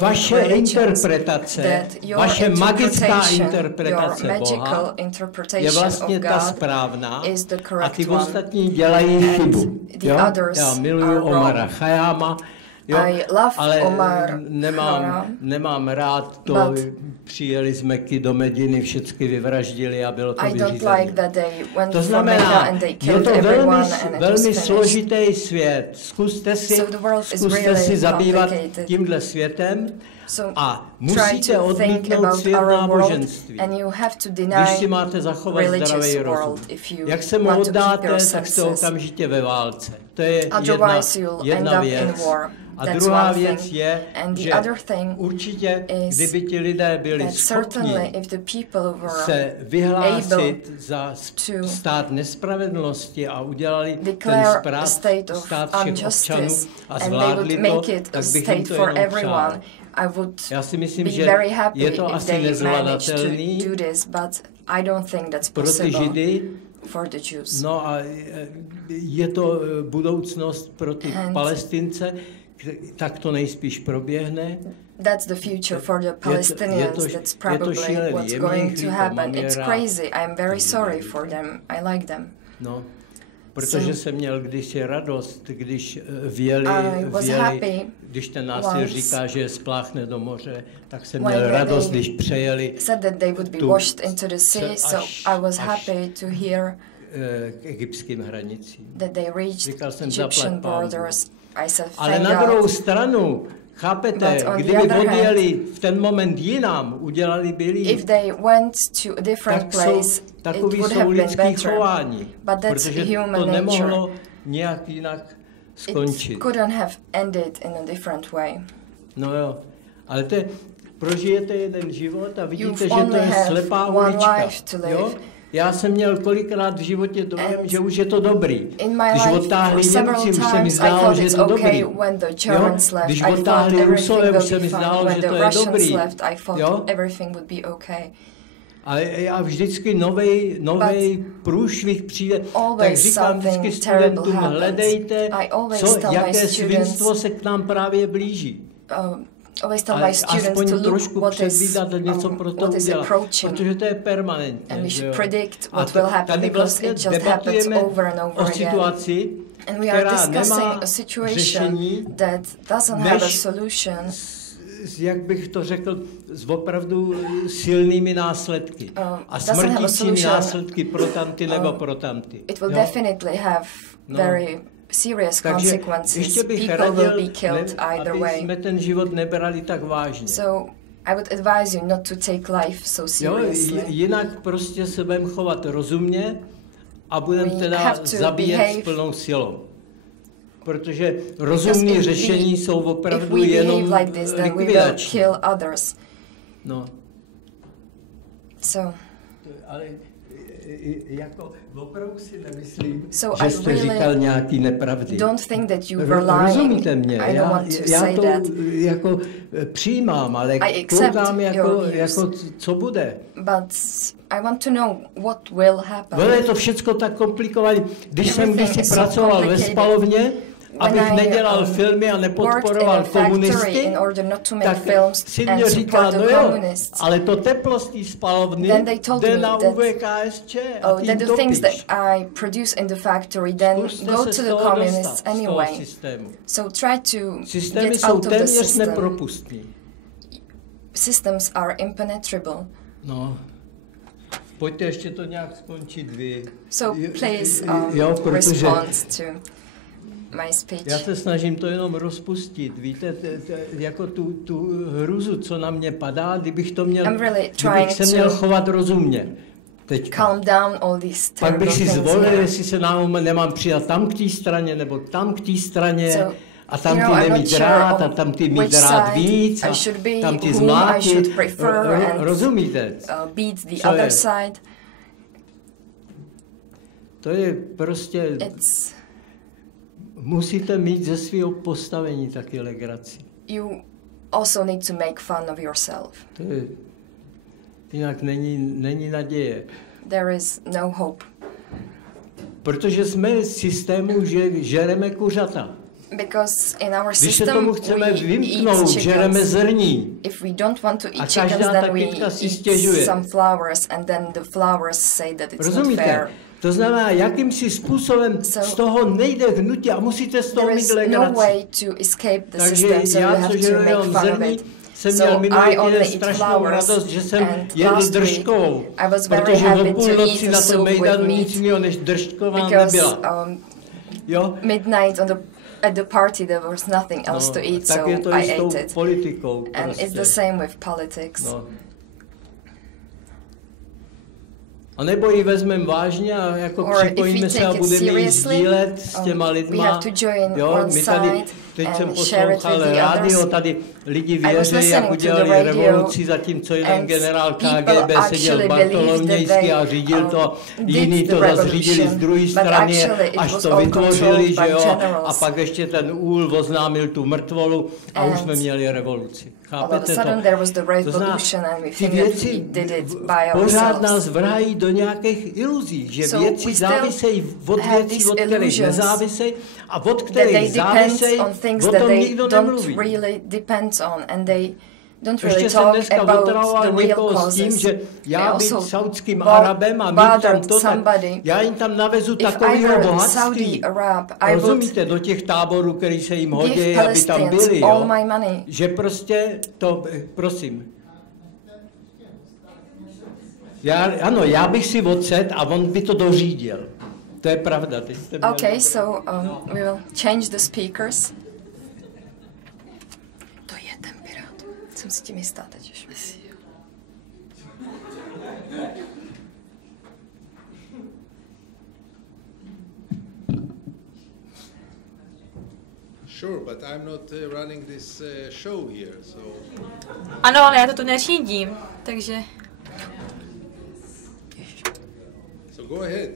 vaše interpretace, vaše magická interpretace Boha je vlastně ta správná a ty ostatní dělají chybu. Já miluju Omara Chayáma, ale nemám rád to, přijeli z Meky do Mediny, všechny vyvraždili a bylo to vyřízené. To znamená, je to velmi složitý svět. Zkuste si zabývat tímhle světem a musíte odmítnout svět náboženství, když si máte zachovat zdravý rozum. Jak se mu oddáte, tak jste okamžitě ve válce. To je jedna věc. A druhá věc je, že určitě, kdyby ti lidé byli schopni se vyhlásit za stát nespravedlnosti a udělali ten stát všech občanů a zvládli to, tak bych jim to jenom přál. Já si myslím, že je to asi nezvladatelný pro ty Židy. No a je to budoucnost pro ty Palestince, tak to nejspíš proběhne. That's the future for the Palestinians. That's probably what's going to happen. It's crazy. I'm very sorry for them. I like them. No, protože jsem měl kdysi radost, když věli, když ten násil říká, že je spláchne do moře, tak jsem měl radost, když přejeli k egyptským hranicím. Říkal jsem zaplať Pánu. Ale na druhou stranu, chápete, kdyby odjeli v ten moment jinam, udělali by líp, takový jsou lidský chování, protože to nemohlo nějak jinak skončit. No jo, ale prožijete jeden život a vidíte, že to je slepá ulička. Jo? Já jsem měl kolikrát v životě dojem, že už je to dobrý. Když odtáhli Němci, už se mi zdálo, že je to dobrý. Jo? Když odtáhli Rusové, už se mi zdálo, že to je dobrý. Jo? Ale já vždycky novej průšvih přijde, tak říkám vždycky studentům, hledejte, jaké svinstvo se k nám právě blíží. Ale aspoň trošku předvídat něco pro to udělat, protože to je permanentně. A tady vlastně debatujeme o situaci, která nemá řešení, než, jak bych to řekl, s opravdu silnými následky. A smrtícími následky pro tamty nebo pro tamty. Serious consequences. People will be killed either way. Jsme ten život nebrali tak vážně. So I would advise you not to take life so seriously. Jinak prostě se budeme chovat rozumně a budeme teda zabíjet s plnou silou. Protože rozumné řešení jsou opravdu jenom likvidační. No. So. Ale jako opravdu si nemyslím, že jste říkal nějaký nepravdy. Don't think that you were lying. Rozumíte mě? Já to jako přijímám, ale koukám jako co bude. But I want to know what will happen. Je to všecko tak komplikované. Když jsem kdysi pracoval ve spalovně, abych nedělal filmy a nepodporoval komunisty, tak si mě říkal, no jo, ale to teplo z té spalovny jde na UVKSČ a ty the things that I produce in the factory then go to the communists anyway. So try to get out of the system. Nepropustný. Systems are impenetrable. No. Pojďte ještě to nějak skončit vy. So please respond to my speech. Já se snažím to jenom rozpustit. Víte, jako tu hruzu, co na mě padá, kdybych se měl chovat rozumně. Calm down all these pak bych si zvolil, jestli se nemám přidat tam k té straně, nebo tam k té straně. A tam ty nemít rád, a tam ty mít rád víc, a tam ty zmlátit. Rozumíte? Beat the other side. To je prostě... Musíte mít ze svého postavení taky legraci. You also need to make fun of yourself. To je, jinak není naděje. There is no hope. Protože jsme z systému, že žereme kuřata. Because in our když se tomu chceme vymknout, žereme zrní. If we don't want to eat chickens, then we eat some flowers, and then the flowers say that it's not fair. To znamená, jakýmsi způsobem z toho nejde hnutí a musíte z toho mít legraci. No way to escape the system, so you have to make fun of it. Jsem měl minulý týden strašnou radost, že jsem jedl držkovou, protože o půlnoci na tom mejdanu nic jiného než držková nebyla. Midnight at the party there was nothing else to eat, so I ate it. Politikou, and it's the same with politics. A nebo ji vezmeme vážně a jako připojíme se a budeme ji sdílet s těma lidma. Jo, my tady, teď jsem poslouchal rádio, tady lidi věří, jak udělali revoluci, zatímco jeden generál KGB seděl Bartolomějský a řídil to, jiní to zase řídili z druhé strany, až to vytvořili, že jo, a pak ještě ten úl oznámil tu mrtvolu a už jsme měli revoluci. Chápete to? To znamená, ty věci pořád nás vrhají do nějakých iluzí, že věci závisejí od věcí, od kterých nezávisejí a od kterých závisejí, o tom nikdo nemluví. Ještě jsem dneska otravoval někoho s tím, že já být saudským Arabem a mít tam to, já jim tam navezu takového bohatství. Rozumíte, do těch táborů, který se jim hodí, aby tam byli, jo? Že prostě to, prosím. Já bych si odset a on by to dořídil. To je pravda. Okay, so we will change the speakers. Jsem si tím jistá teď už. Sure, but I'm not running this show here, so. Ano, ale já to tu neřídím, takže. So go ahead.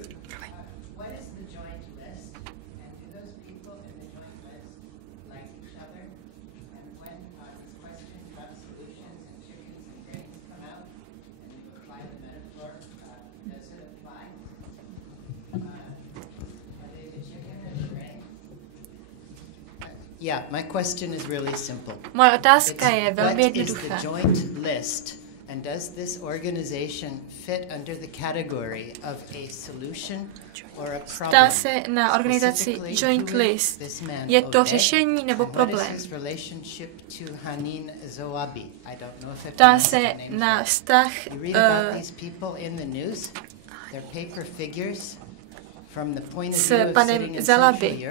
Yeah, my question is really simple. Moje otázka je velmi jednoduchá. What is the joint list, and does this organization fit under the category of a solution or a problem? Ptá se na organizaci Joint List. Je to řešení nebo problém? Ptá se na vztah s panem Zalaby.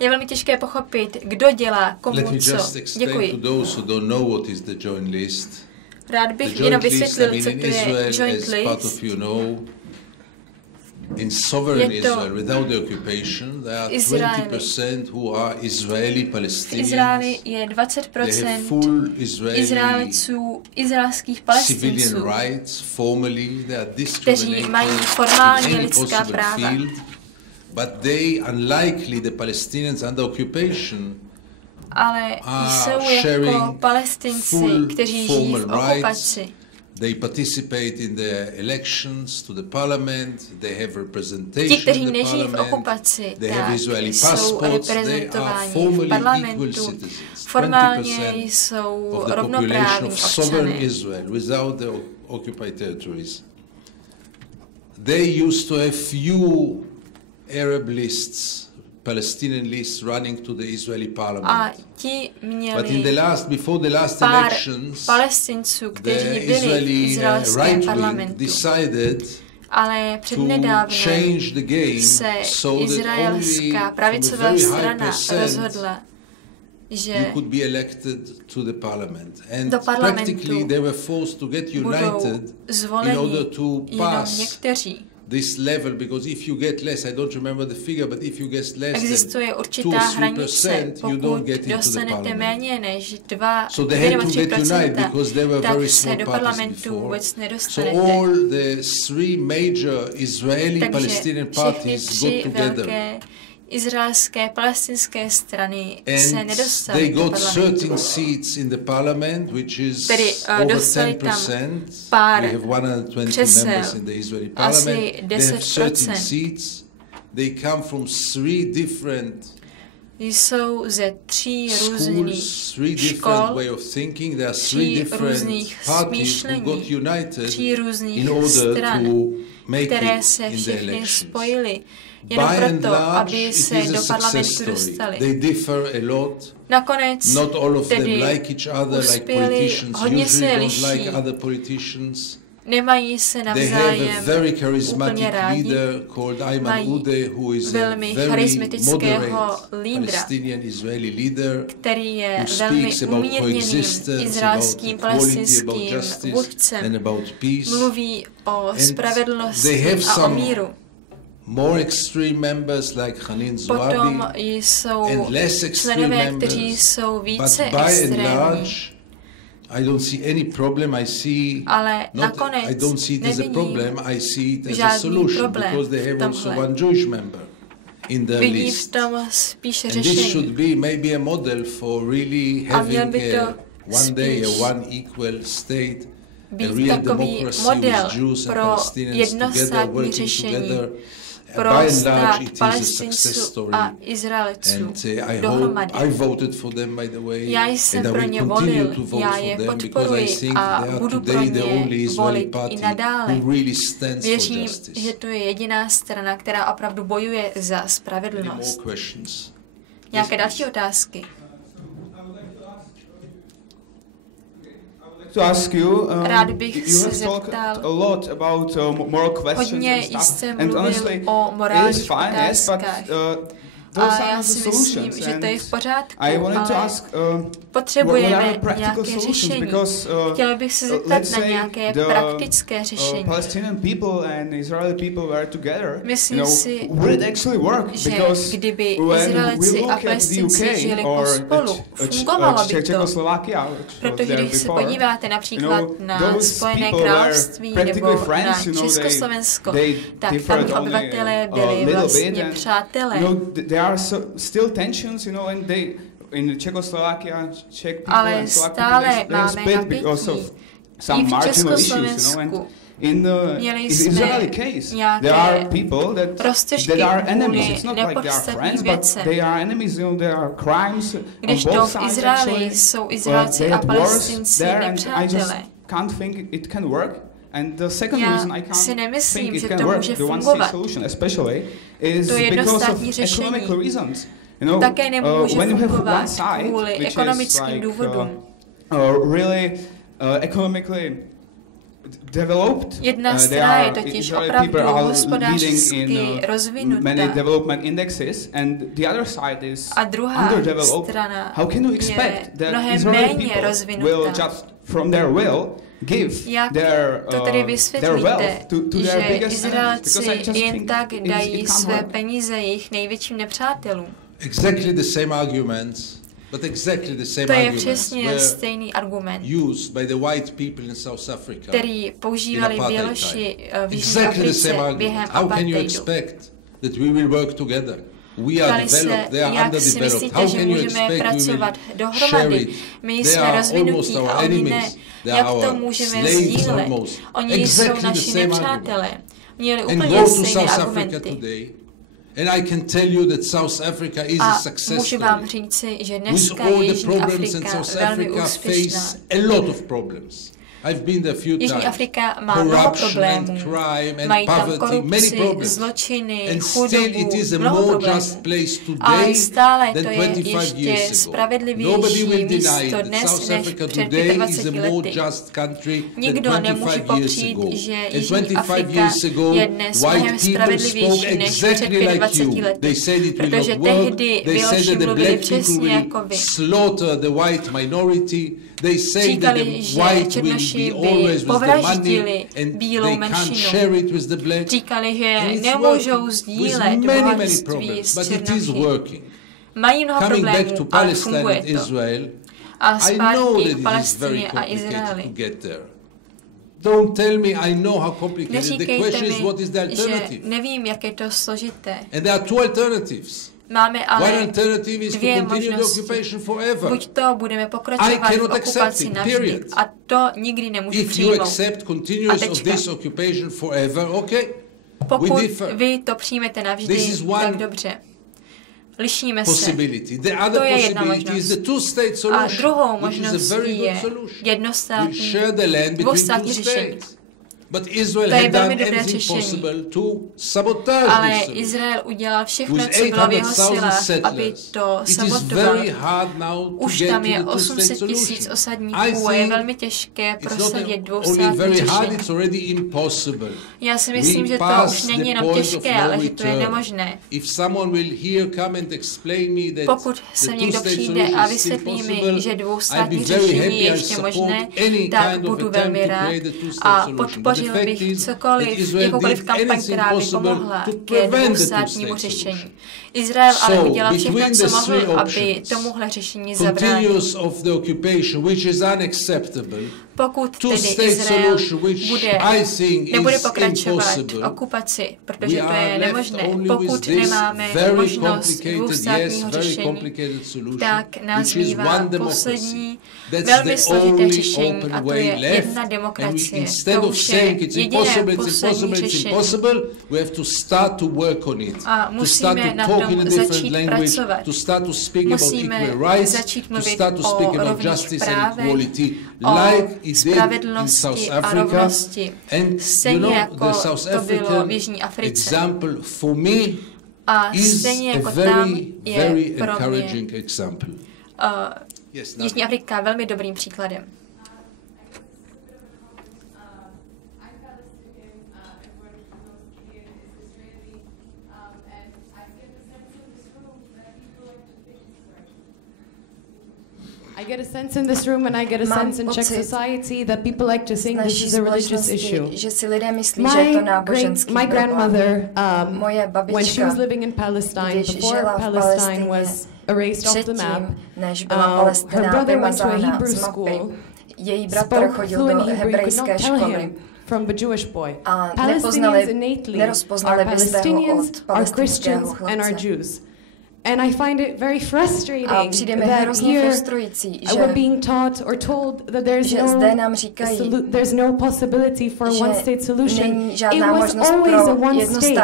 Je velmi těžké pochopit, kdo dělá komu co. Děkuji. Rád bych jenom vysvětlil, co to je Joint List. In sovereign Israel, without the occupation, there are 20% who are Israeli Palestinians. V Izraeli je 20% Izraelců, izraelských Palestinců, kteří mají formálně lidská práva. But they, unlikely the Palestinians under occupation, ale jsou jako Palestinci, kteří žijí v okupaci. They participate in the elections to the parliament, they have representation. Ti, kteří nežijí v okupaci, jsou reprezentováni v parlamentu, formálně jsou rovnoprávní občané. Without the occupied territories. They used to have few Arab lists, Palestinian lists running to the Israeli parliament. A ti měli But in the before the last pár elections, Palestinců, kteří byli v izraelském parlamentu. Ale přednedávnem se izraelská pravicová strana rozhodla, že do parlamentu budou zvoleni jenom někteří. This level, because if you get less, I don't remember the figure, but if you get less existuje určitá hranice, pokud dostanete méně než 2-3%, tak se do parlamentu vůbec nedostanete. So all the three major Israeli Palestinian parties got together. Izraelské palestinské strany se nedostaly do parlamentu. Tedy dostali tam pár křesel, asi 10%. Jsou ze 3 různých škol, 3 různých smýšlení, 3 různých stran, které se všechny spojily jenom proto, aby se do parlamentu dostali. Nakonec tedy uspěli, hodně se liší, nemají se navzájem úplně rádi, mají velmi charismatického lídra, který je velmi umírněným izraelským palestinským vůdcem, mluví o spravedlnosti a o míru. Potom jsou členové, kteří jsou více extrémní. Ale nakonec nevidím žádný problém v tomhle. Vidí v tom spíše řešení. A měl by to spíš být takový model pro jednostátní řešení, pro stát Palestinců a Izraelců dohromady. Já jsem pro ně volil, já je podporuji a budu pro ně volit i nadále. Věřím, že to je jediná strana, která opravdu bojuje za spravedlnost. Nějaké další otázky? Rád bych se zeptal, hodně jste mluvil o morálních otázkách. A já si myslím, že to je v pořádku, ale potřebujeme nějaké řešení. Chtěl bych se zeptat na nějaké praktické řešení. Myslím si, že kdyby Izraelci a Palestinci žili pospolu, fungovalo by to. Protože když se podíváte například na Spojené království nebo na Československo, tak tam obyvatelé byli vlastně přátelé. Still tensions, and in Czechoslovakia, Czech people and Slovak people, they split because of some marginal issues, in the Israeli case, there are people that are enemies. It's not like they are friends, but they are enemies. There are crimes on both sides. Actually, there, and I just can't think it can work. And the second reason I can't think it can work, the one-state solution especially, is because of economical reasons. Také nemůže fungovat kvůli ekonomickým důvodům. Really economically Jedna strana je totiž opravdu hospodářsky rozvinutá. A druhá strana je mnohem méně rozvinutá. Jak to tedy vysvětlíte, že Izraelci jen tak dají své peníze jejich největším nepřátelům? Exactly the same arguments, but exactly the same to je arguments přesně stejný argument, used by the white people in South Africa, který používali Běloši v Jižní Africe během apartheidu. How can you expect that we will work together? We are developed, they are underdeveloped. How can you expect we will share it? My jsme rozvinutí a oni ne. Jak to můžeme sdílet? Oni jsou naši nepřátelé. Měli úplně stejné argumenty. And I can tell you that South Africa is a success story. Můžu vám říci, že dneska je Jižní Afrika velmi úspěšná. A lot of problems. I've been there a few times. Jižní Afrika má mnoho problémů. Mají tam korupci, zločiny, chudobu, mnoho problémů. Ale stále to je ještě spravedlivější místo dnes než před 25 lety. Nikdo nemůže popřít, že Jižní Afrika je dnes mnohem spravedlivější než před 25 lety. Protože tehdy Běloši mluvili přesně jako vy. Říkali, že černoši by povraždili bílou menšinu. Říkali, že nemůžou sdílet bohatství s černochy. Mají mnoho problémů, ale funguje to. A zpátky k Palestině a Izraeli. Don't tell me I know how complicated. The question is what is the alternative? Že nevím, jak je to složité. And there are two alternatives. Máme ale dvě možnosti. Buď to budeme pokračovat v okupaci navždy. A to nikdy nemůžu přijmout. A tečka. Pokud vy to přijmete navždy, tak dobře. Lišíme se. To je jedna možnost. A druhou možností je jednostátní, dvoustátní řešení. To je velmi dobré řešení. Ale Izrael udělal všechno, co bylo v jeho silách, aby to sabotoval. Už tam je 800 000 osadníků a je velmi těžké prosadit dvoustátní řešení. Já si myslím, že to už není jenom těžké, ale že to je nemožné. Pokud se někdo přijde a vysvětlí mi, že dvoustátní řešení je ještě možné, tak budu velmi rád a podpořil bych cokoliv, jakoukoliv kampaň, která by pomohla ke dvoustátnímu řešení. Izrael ale udělal všechno, co mohl, aby tomuhle řešení zabránil. Pokud tedy Izrael nebude pokračovat v okupaci, protože to je nemožné, pokud nemáme možnost dvoustátního řešení, tak nás zbývá poslední, velmi složité řešení, a to je jedna demokracie. To už je jediné poslední řešení. A musíme na tom začít pracovat. Musíme začít mluvit o rovných právech, o spravedlnosti a rovnosti. Stejně jako to bylo v Jižní Africe. A stejně jako tam je pro mě Jižní Afrika velmi dobrým příkladem. I get a sense in this room and I get a sense in Czech society that people like to think this is a religious issue. Že si lidé myslí, že je to náboženský my grandmother, moje babička, when she was living in Palestine, before Palestine was erased off the map, her brother went to a Hebrew school, její bratr chodil do hebrejské školy. From the Jewish boy. Palestinians innately are Palestinians, are Christians and are Jews. And I find it very frustrating that here we're being taught or told that there's no possibility for a one-state solution. It was always a one-state.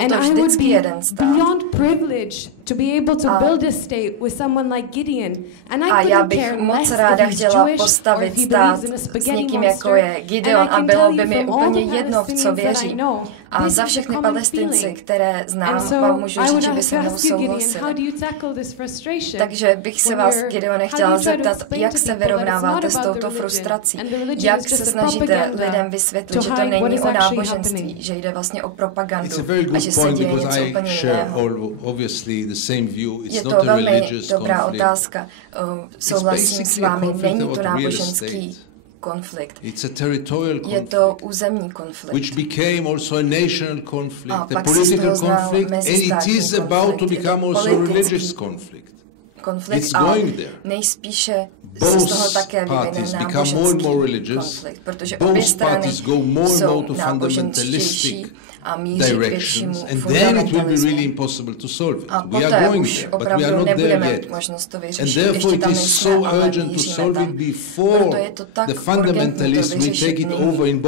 And I would be beyond privileged to be able to build a state with someone like Gideon. And I a já couldn't bych care moc less ráda if he's chtěla Jewish or postavit if he stát believes in a s spaghetti někým, jako monster. je Gideon, And I a can bylo tell by you mi from all úplně the jedno, v co Palestinians that I věří. know, A this za is a všechny common Palestinci, feeling. které znám, And vám so můžu I říct, would že by have se to mnou ask you, Gideon, how souhlasili. do you tackle this frustration? Takže bych se vás, Gideone, chtěla zeptat, jak se vyrovnáváte s touto frustrací? Jak se snažíte lidem vysvětlit, že to není o náboženství, že jde vlastně o propagandu a že se děje něco úplně jiného? Je to velmi dobrá otázka. Souhlasím s vámi, není to náboženský konflikt. Je to územní konflikt. Which became also a national conflict, a a political conflict, and it is about to become also a religious conflict. It's going there. Nejspíše se z toho také vyvine náboženský konflikt, protože obě strany jsou náboženštější a míří k většímu fundamentalismu. A poté už opravdu nebudeme mít možnost to vyřešit. Ještě tam nejsme, ale míříme tam. Proto je to tak urgentní to vyřešit nyní.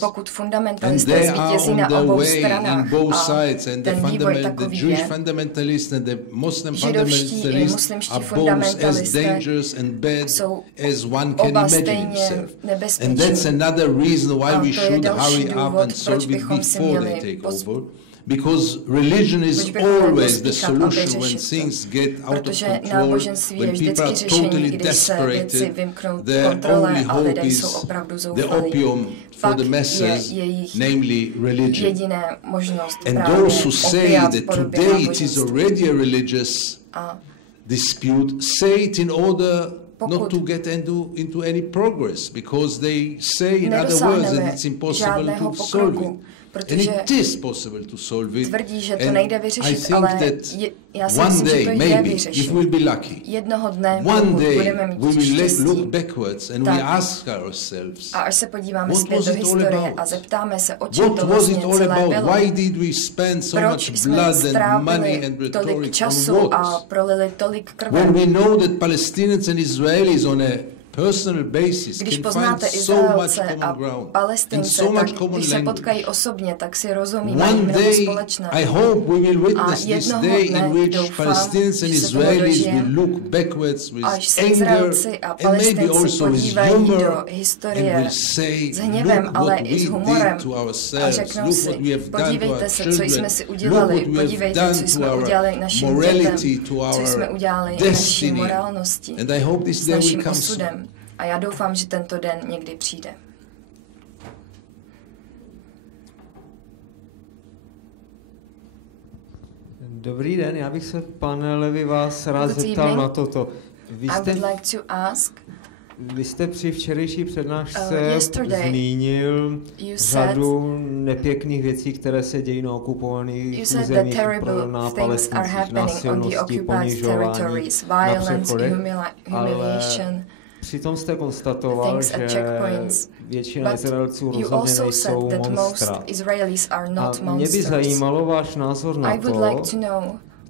Pokud fundamentalisté zvítězí na obou stranách a ten vývoj takový je, židovští i muslimští fundamentalisté jsou oba stejně nebezpeční. A to je další důvod, proč bychom si měli because religion is always the solution when things get out of control, when people are totally desperate, their only hope is the opium for the masses, namely religion. And those who say that today it is already a religious dispute, say it in order not to get into any progress, because they say in other words that it's impossible to solve it. And it is possible to solve it. Tvrdí, že to nejde vyřešit, ale já si myslím, že to jde vyřešit. Jednoho dne, pokud budeme mít štěstí, a až se podíváme zpět do historie a zeptáme se, o čem to vlastně celé bylo, proč jsme strávili tolik času a prolili tolik krve. Když poznáte Izraelce a Palestince, tak když se potkají osobně, tak si rozumí, mají mnoho společného. A jednoho dne doufám, že se toho dožije, až se Izraelci a Palestinci podívají do historie s hněvem, ale i s humorem a řeknou si, podívejte se, co jsme si udělali, podívejte, co jsme udělali našim dětem, co jsme udělali naší morálnosti, s naším osudem. A já doufám, že tento den někdy přijde. Dobrý den, já bych se, pane Levy, vás rád zeptal na toto. Vy jste při včerejší přednášce zmínil řadu nepěkných věcí, které se dějí na okupovaných územích, na palestinských, násilnosti, ponižování, na přechodech, ale přitom jste konstatoval, že většina Izraelců rozhodně nejsou monstra. A mě by zajímalo váš názor na to,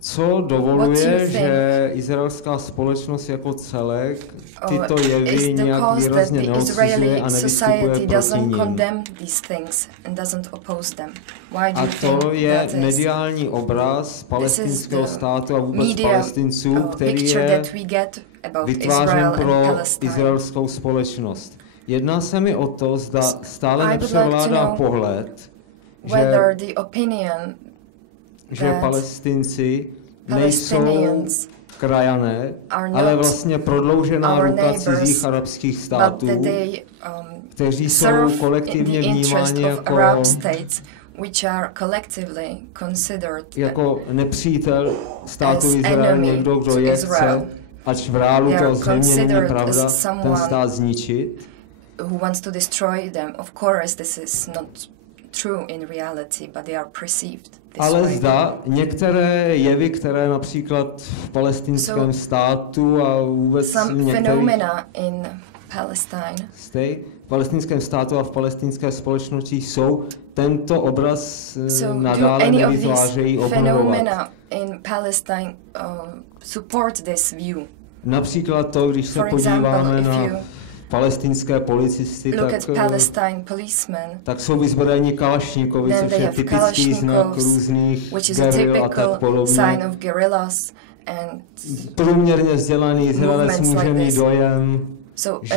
co dovoluje, že izraelská společnost jako celek tyto jevy nějak výrazně neodsuzuje a nevystupuje proti nim. A to je mediální obraz palestinského státu a vůbec Palestinců, který je vytvářen pro izraelskou společnost. Jedná se mi o to, zda stále nepřevládá pohled, že Palestinci nejsou krajané, ale vlastně prodloužená ruka cizích arabských států, kteří jsou kolektivně vnímáni jako nepřítel státu Izrael, někdo, kdo je chce, ač v reálu to zřejmě není pravda, ten stát zničit. Ale zda některé jevy, které například v palestinském státu a vůbec v palestinském státu a v palestinské společnosti jsou, tento obraz nadále nevytvářejí obnovovat. Například to, když se podíváme na palestinské policisty, tak jsou vyzbrojeni kalašníkovi, což je typický znak různých geril a tak podobně. Průměrně vzdělaný Izraelec může mít dojem, že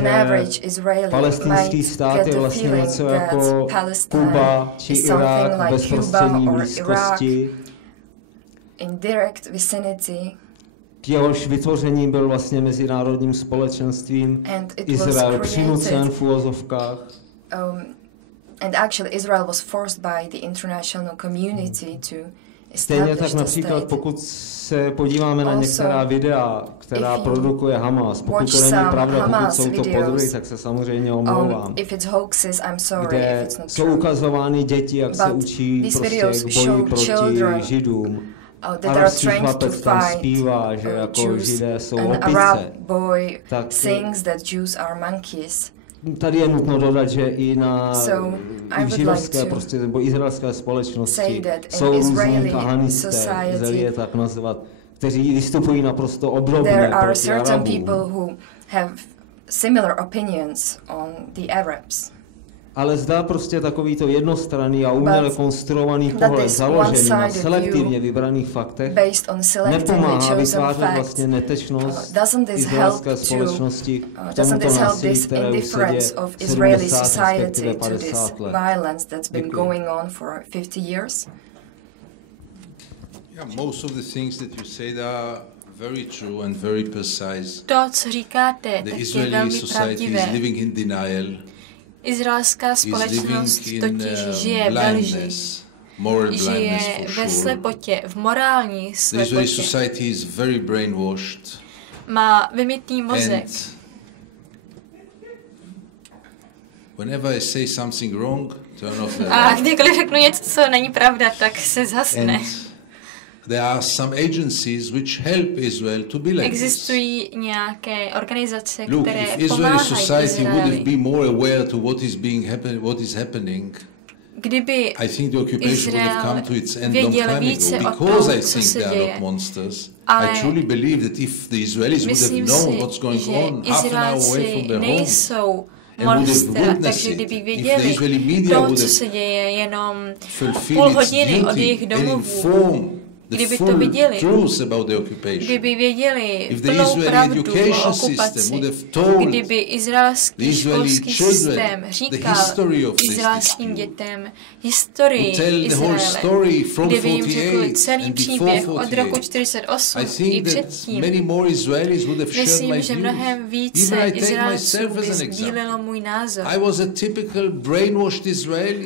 palestinský stát je vlastně něco jako Kuba či Irák v bezprostřední blízkosti. K jehož vytvoření byl vlastně mezinárodním společenstvím Izrael přinucen v uvozovkách. Stejně tak například, pokud se podíváme na některá videa, která produkuje Hamas, pokud to není pravda, pokud jsou to podvody, tak se samozřejmě omlouvám, kde jsou ukazovány děti, jak se učí prostě k boji proti Židům. Arabský chlapec tam zpívá, že jako Židé jsou opice. Tak tady je nutno dodat, že i v židovské prostě, nebo izraelské společnosti jsou různí kahanisté, lze je tak nazvat, kteří vystupují naprosto obdobně proti Arabům. Ale zdá prostě takovýto jednostranný a uměle konstruovaný pohled založený na selektivně vybraných faktech nepomáhá vytvářet vlastně netečnost izraelské společnosti k tomuto násilí, které už se děje 70, respektive 50 let. To, co říkáte, tak je velmi pravdivé. Izraelská společnost totiž žije ve lži, žije ve slepotě, v morální slepotě. Má vymytý mozek. A kdykoliv řeknu něco, co není pravda, tak se zhasne. Existují nějaké organizace, které pomáhají Izraeli. Kdyby Izrael věděl více o tom, co se děje, ale myslím si, že Izraelci nejsou monstra, takže kdyby věděli to, co se děje jenom půl hodiny od jejich domovů, kdyby to viděli, kdyby věděli plnou pravdu o okupaci, kdyby izraelský školský systém říkal izraelským dětem historii Izraele, kdyby jim řekl celý příběh od roku 1948 i předtím, myslím, že mnohem více Izraelců by sdílelo můj názor.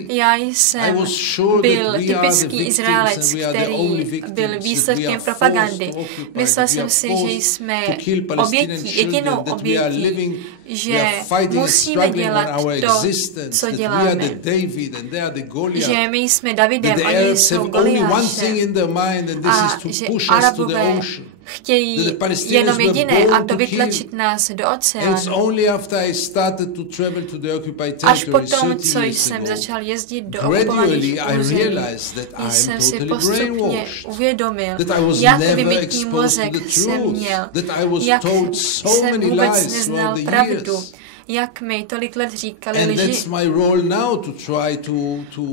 Já jsem byl typický Izraelec, který byl výsledkem propagandy. Myslel jsem si, že jsme obětí, jedinou obětí, že musíme dělat to, co děláme. Že my jsme Davidem, oni jsou Goliášem a že Arabové chtějí jenom jediné, a to vytlačit nás do oceánu. Až potom, co jsem začal jezdit do okupovaných území, jsem si postupně uvědomil, jak vymytý mozek jsem měl, jak jsem vůbec neznal pravdu, jak mi tolik let říkali lži.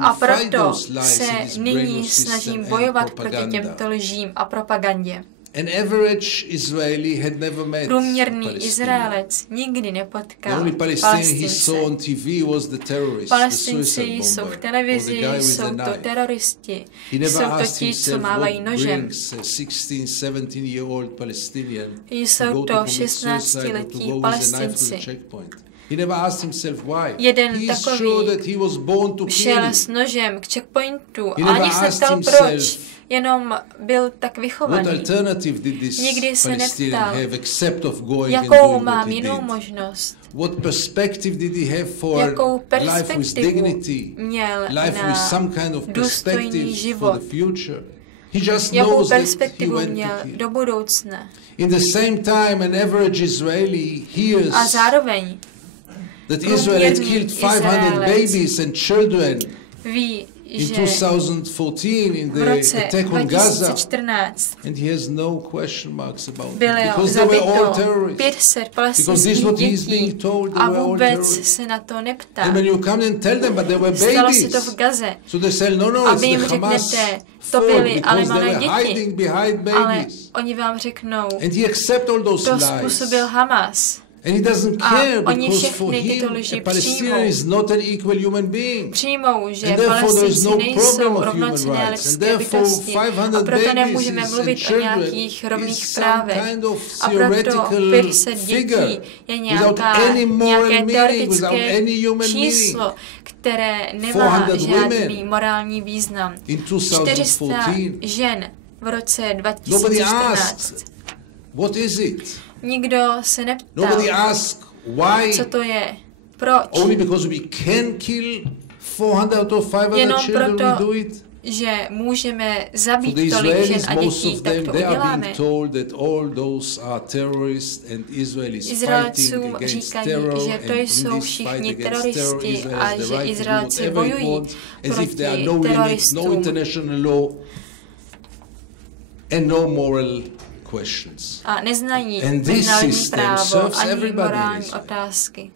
A proto se nyní snažím bojovat proti těmto lžím a propagandě. Průměrný Izraelec nikdy nepotkal Palestince. Palestinci jsou v televizi, jsou to teroristi, jsou to ti, co mávají nožem. Jsou to 16letí Palestinci. Jeden takový šel s nožem k checkpointu a ani se neptal proč, jenom byl tak vychovaný. Nikdy se neptal, jakou mám jinou možnost. Jakou perspektivu měl na důstojný život. Jakou perspektivu měl do budoucna. A zároveň průměrný Izraelec ví, že v roce 2014 bylo zabito 500 palestinských dětí a vůbec se na to neptá. Stalo se to v Gaze. A vy jim řeknete, to byly ale malé děti, ale oni vám řeknou, to způsobil Hamas. A oni všechny tyto lži přijmou, že Palestinci nejsou rovnocenné lidské bytosti a proto nemůžeme mluvit o nějakých rovných právech. A proto 500 dětí je nějaké teoretické číslo, které nemá žádný morální význam. 400 žen v roce 2014. Nikdo se neptal, co to je, proč. Jenom proto, že můžeme zabít tolik žen a dětí, tak to uděláme. Izraelcům říkají, že to jsou všichni teroristi a že Izraelci bojují proti teroristům. A neznají mezinárodní právo ani morální otázky.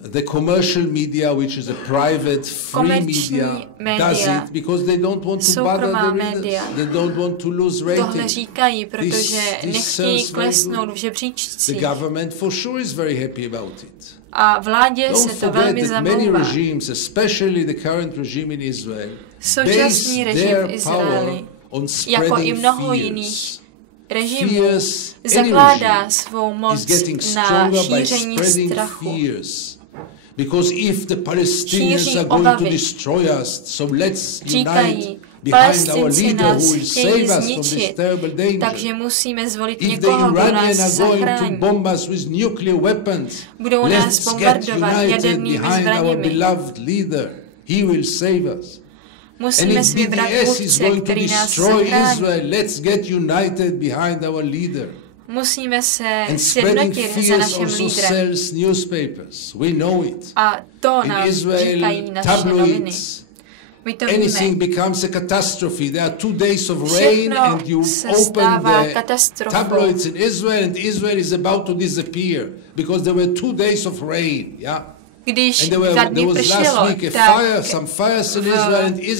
The commercial media, which is a private, free media, does it because they don't want to bother the readers. They don't want to lose ratings. Tohle říkají, protože nechtějí klesnout v žebříčcích. The government for sure is very happy about it. A vládě se to velmi zamlouvá. Many regimes, especially the current regime in Israel, současný režim v Izraeli, jako i mnoho jiných režimů, zakládá svou moc na šíření strachu. Because if the Palestinians are going to destroy us, so let's unite behind our leader who will save us from this terrible danger. Takže musíme zvolit někoho, kdo nás zachrání. Budou nás bombardovat jadernými zbraněmi. He will save us. Musíme si vybrat vůdce, který nás zachrání. Let's get united behind our leader. Musíme se sjednotit za naším lídrem. A to nám říkají naše noviny. My to víme. Všechno se stává katastrofou. Tabloids in Israel and Israel is about to disappear because there were 2 days of rain. Yeah. Když 2 dny pršelo, tak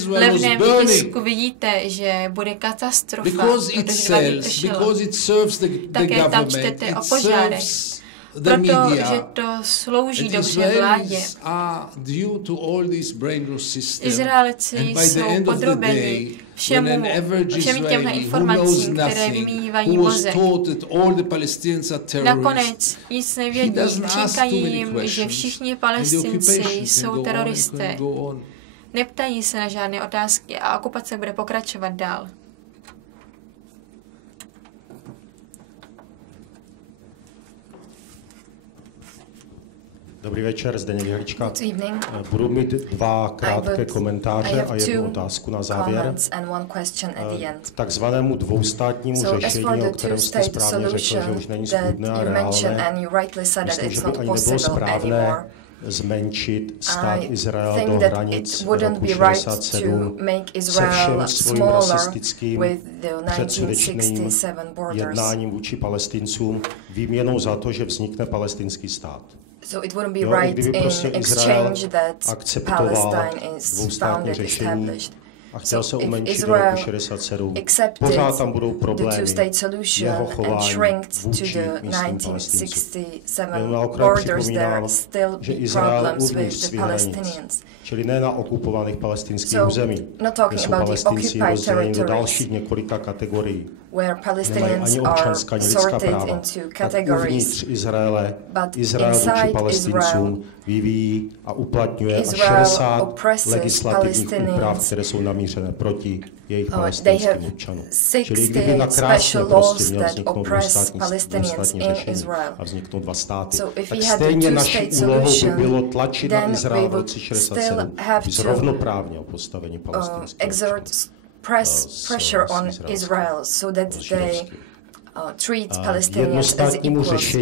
v levném tisku vidíte, že bude katastrofa, protože 2 dny pršelo. Také tam čtete o požárech, protože to slouží dobře vládě. Izraelci jsou podrobeni všem těmhle informacím, které vymývají mozek. Nakonec nic nevědí. Říkají jim, že všichni Palestinci jsou teroristé. Neptají se na žádné otázky a okupace bude pokračovat dál. Dobrý večer, Zdeněk Hlička. Budu mít 2 krátké komentáře a 1 otázku na závěr. K takzvanému dvoustátnímu řešení, o kterém jste správně řekl, že už není schůdné a reálné, myslím, že by ani nebylo správné zmenšit stát Izrael do hranic roku 67 se všem svým rasistickým předsudečným jednáním vůči Palestincům výměnou za to, že vznikne palestinský stát. So it wouldn't be right in exchange that Palestine is founded, established. A chtěl se umenšit do roku 67. Pořád tam budou problémy jeho chování vůči místním Palestincům. Jen na okraj připomínám, že Izrael uvnitř svých hranic, čili ne na okupovaných palestinských území, kde jsou Palestinci rozděleni do dalších několika kategorií. Nemají ani občanská, ani lidská práva. Tak uvnitř Izraele, Izrael vůči Palestincům vyvíjí a uplatňuje až 60 legislativních úprav, které jsou namířené proti jejich palestinským občanům. Čili kdyby nakrásně prostě měl vzniknout dvoustátní řešení a vzniknou 2 státy, tak stejně naší úlohou by bylo tlačit na Izrael v roce 67, aby zrovnoprávně o postavení palestinského pressure on Israel so that they treat Palestinians as equals.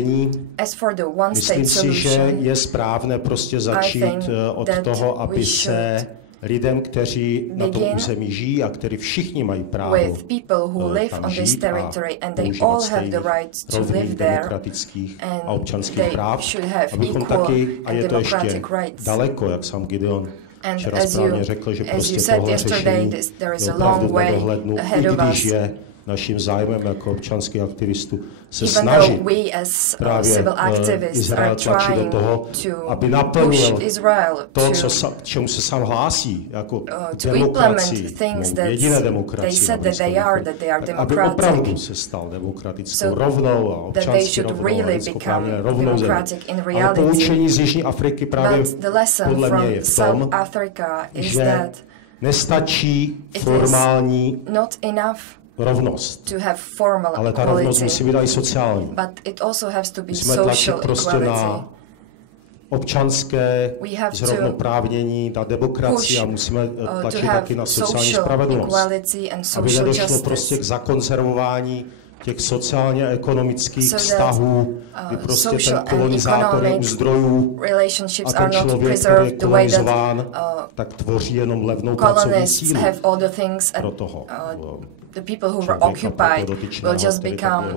As for the one-state myslím si, že je správné prostě začít od toho, aby se lidem, kteří na tom území žijí a kteří všichni mají právo tam žít a používat stejných rovných demokratických a občanských práv, abychom taky, a je to ještě daleko, jak sám Gideon včera správně řekl, že prostě tohle řešení je opravdu v nedohlednu, i když je naším zájmem jako občanských aktivistů se snažit právě Izrael tlačit do toho, aby naplnil to, k čemu se sám hlásí, jako demokracii, jediné demokracie, aby opravdu se stal demokratickou rovnou a občansky rovnou a lidskoprávně rovnou zemí. Ale poučení z Jižní Afriky právě podle mě je v tom, že nestačí formální rovnost. Ale ta rovnost musí být i sociální. Musíme tlačit prostě na občanské zrovnoprávnění, na demokracii a musíme tlačit taky na sociální spravedlnost. Aby nedošlo prostě k zakonzervování těch sociálně ekonomických vztahů, kdy prostě ten kolonizátor je u zdrojů a ten člověk, který je kolonizován, tak tvoří jenom levnou pracovní sílu pro toho. The people who were occupied will just become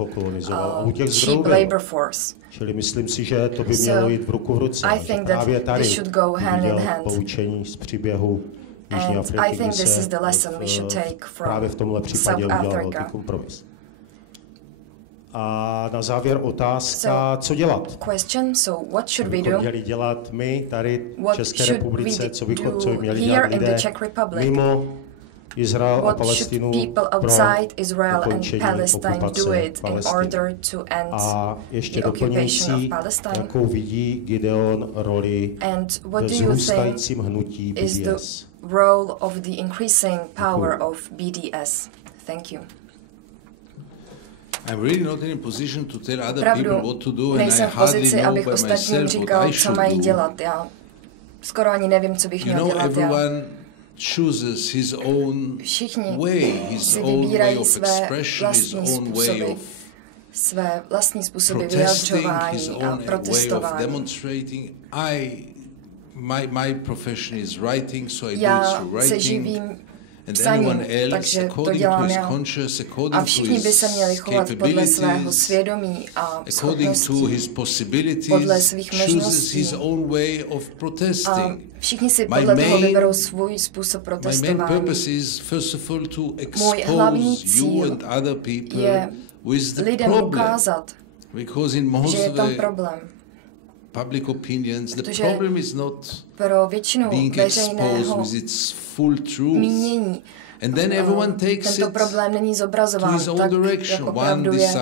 cheap labor force. Čili myslím si, že to by mělo jít v ruku v ruce. I think that they should go hand in hand. Poučení z příběhu Jižní Afriky, kdy se právě v tomhle případě udělal velký kompromis. A na závěr otázka, co dělat? Co bychom měli dělat my tady v České republice, co by měli dělat lidé mimo Izrael a Palestinu pro ukončení okupace Palestiny. A ještě doplňující, jakou vidí Gideon roli ve vzrůstajícím hnutí BDS. I'm really not in a position to tell other people what to do, and I hardly know by myself what I should do. Skoro ani nevím, co bych měl dělat. Everyone chooses his own way, his own way of expression, his own way of své vlastní způsoby vyjadřování a protestování. My profession is writing, so I do it through writing. Psaním, takže to dělám já. A všichni by se měli chovat podle svého svědomí a schopností, podle svých možností. A všichni si podle toho vyberou svůj způsob protestování. Můj hlavní cíl je lidem ukázat, že je tam problém. Public opinions, the Protože problem is not pro většinu veřejného mínění and then everyone takes tento problém není zobrazován tak, jak opravdu je.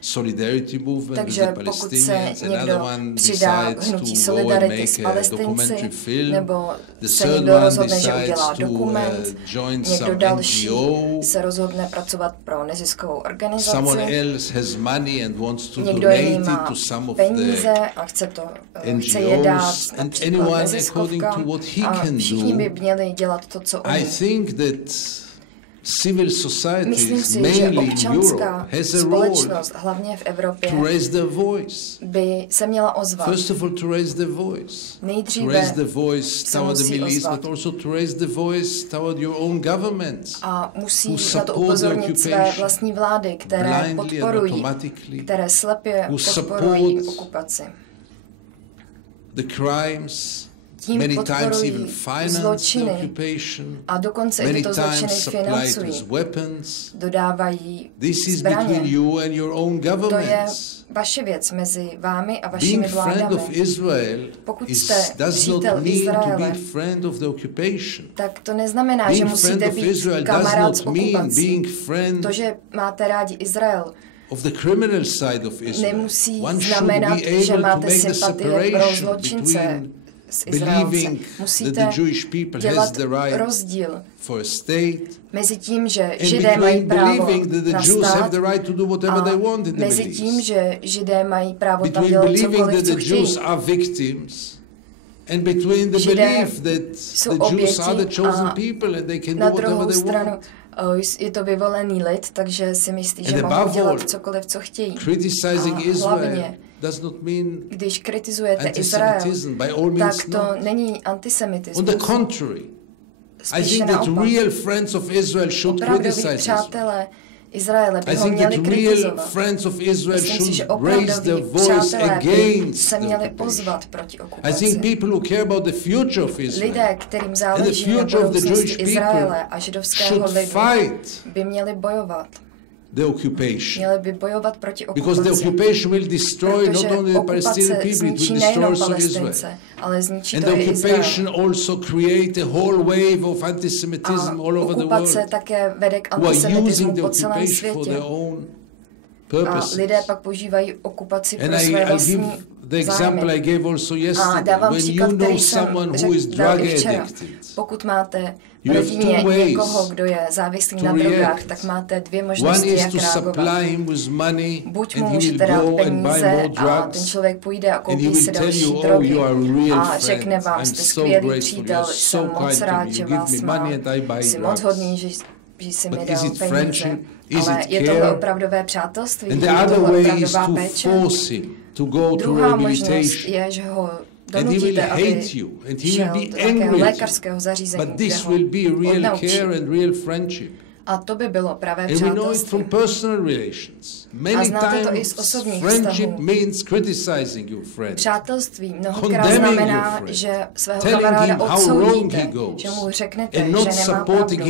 Solidarity movement Takže pokud se někdo přidá k hnutí solidarity s Palestinci, nebo se někdo rozhodne, že udělá dokument, někdo další se rozhodne pracovat pro neziskovou organizaci, někdo jiný má peníze a chce je dát například neziskovkám a všichni by měli dělat to, co umí. Civil societies, myslím si, že občanská společnost, hlavně v Evropě, by se měla ozvat. First of all, to raise the voice. Nejdříve se musí ozvat. But also to raise the voice toward your own governments. A musí na to upozornit své vlastní vlády, které podporují, které slepě podporují okupaci. The crimes, tím podporují zločiny a dokonce i tyto zločiny financují, dodávají zbraně. To je vaše věc mezi vámi a vašimi vládami. Pokud jste přítel Izraele, tak to neznamená, že musíte být kamarád s okupací. To, že máte rádi Izrael, nemusí znamenat, že máte sympatie pro zločince s Izraelcem. Musíte dělat rozdíl mezi tím, že Židé mají právo na stát a mezi tím, že Židé mají právo tam dělat cokoliv, co chtějí. Židé jsou oběti a na druhou stranu Je to vyvolený lid, takže si myslí, že mohou dělat cokoliv, co chtějí. A hlavně, když kritizujete Izrael, tak to není antisemitismus. Spíše naopak. Opravdoví přátelé Izraele by ho měli kritizovat. Myslím si, že opravdoví přátelé by se měli ozvat proti okupaci. Lidé, kterým záleží na budoucnosti Izraele a židovského lidu, by měli bojovat. Měli by bojovat proti okupaci, protože okupace zničí nejenom Palestince, ale zničí to i Izrael. A okupace také vede k antisemitismu po celém světě. A lidé pak používají okupaci pro své vlastní zájmy. A dávám příklad, který jsem dal i včera. Pokud máte v rodině někoho, kdo je závislý na drogách, tak máte dvě možnosti, jak reagovat. Buď mu můžete dát peníze a ten člověk půjde a koupí si další drogy a řekne vám, jste skvělý přítel, jsem moc rád, že vás mám, jsi moc hodný, že jsi mi dal peníze. Ale je tohle opravdové přátelství, je tohle opravdová péče. Druhá možnost je, že ho donutíte, aby šel do takého lékařského zařízení, kde ho odnaučí. A to by bylo pravé přátelství. A znáte to i z osobních vztahů. Přátelství mnohokrát znamená, že svého kamaráda odsoudíte, že mu řeknete, že nemá pravdu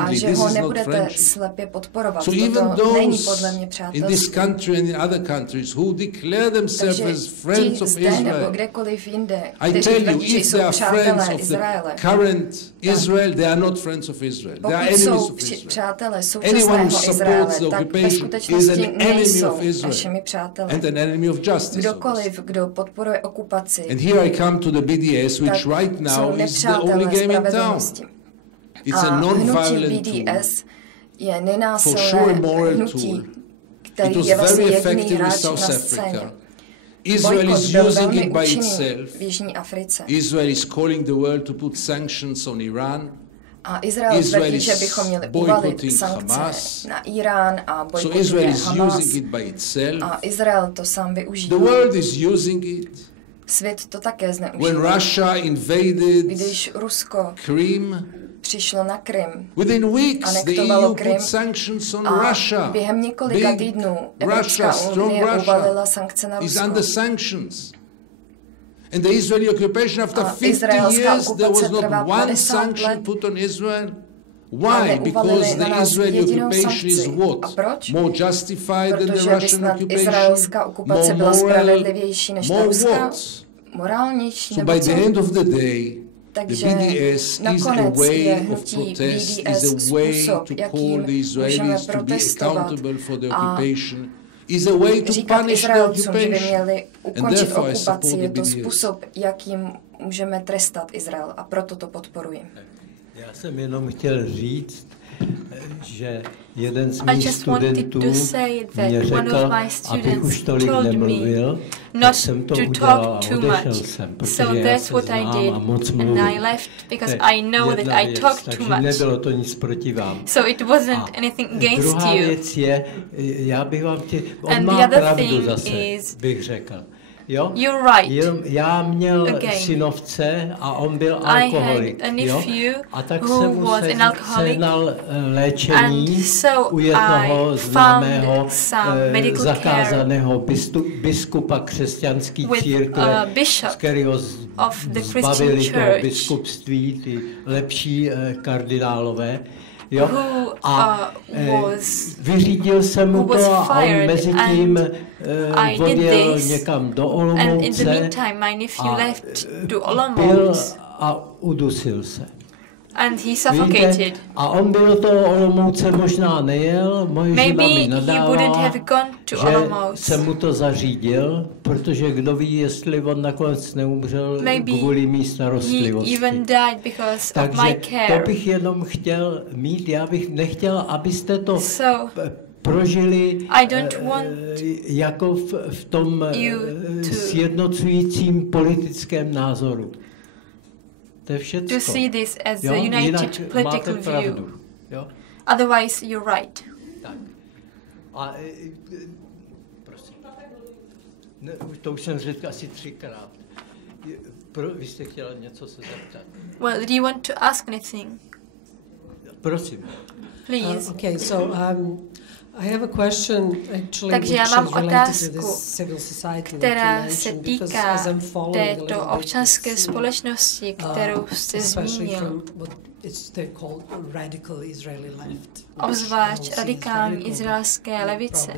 a že ho nebudete slepě podporovat. Toto není podle mě přátelství. Takže ti zde nebo kdekoliv jinde, kteří tvrdí, že jsou přátelé Izraele, pokud jsou přátelé současného Izraele, tak ve skutečnosti nejsou našimi přáteli. Kdokoliv, kdo podporuje okupaci, tak jsou nepřátelé spravedlnosti. A hnutí BDS je nenásilné hnutí, který je vlastně jediný hráč na scéně. Bojkot byl velmi účinný v Jižní Africe. A Izrael tvrdí, že bychom měli uvalit sankce na Irán a bojkotuje Hamas. A Izrael to sám využívá. Svět to také zneužívá. Když Rusko přišlo na Krym, anektovalo Krym a během několika týdnů Evropská unie uvalila sankce na Rusko. And the Israeli occupation after 50 years, there was not one sanction put on Israel. Why? Because the Israeli occupation is what? More justified than the Russian occupation? More moral? More what? So by the end of the day, the BDS is a way of protest, is a way to call the Israelis to be accountable for the occupation. Říkat Izraelcům, že by měli ukončit okupaci, je to způsob, jakým můžeme trestat Izrael a proto to podporuji. Já jsem jenom chtěl říct, že jeden z mých studentů mě řekl, abych už tolik nemluvil, tak jsem to udělal a odešel jsem, protože já se znám a moc mluvím. Takže nebylo to nic proti vám. A druhá věc je, já bych vám chtěl, on má pravdu zase, bych řekl. Jo? Já měl synovce a on byl alkoholik. Jo? A tak jsem mu sehnal léčení u jednoho známého zakázaného biskupa křesťanské církve, z kterého zbavili toho biskupství ty lepší kardinálové. Jo? A vyřídil jsem mu to a on mezi tím odjel někam do Olomouce a pil a udusil se. And he suffocated. Víte, a on by do toho Olomouce možná nejel, moje žena mi nadávala, že jsem mu to zařídil, protože kdo ví, jestli on nakonec neumřel kvůli mý starostlivosti. Takže to bych jenom chtěl mít, já bych nechtěl, abyste to prožili jako v tom sjednocujícím politickém názoru. To je všecko. To see this as a united political view. Jo? Otherwise, you're right. Tak. A prosím. No, to už jsem řekl asi 3krát. Vy jste chtěla něco se zeptat. Well, do you want to ask anything? Prosím. Please. Okay, so I have a question actually, takže já mám otázku, která se týká této občanské společnosti, kterou jste zmínil. Obzvlášť radikální izraelské levice.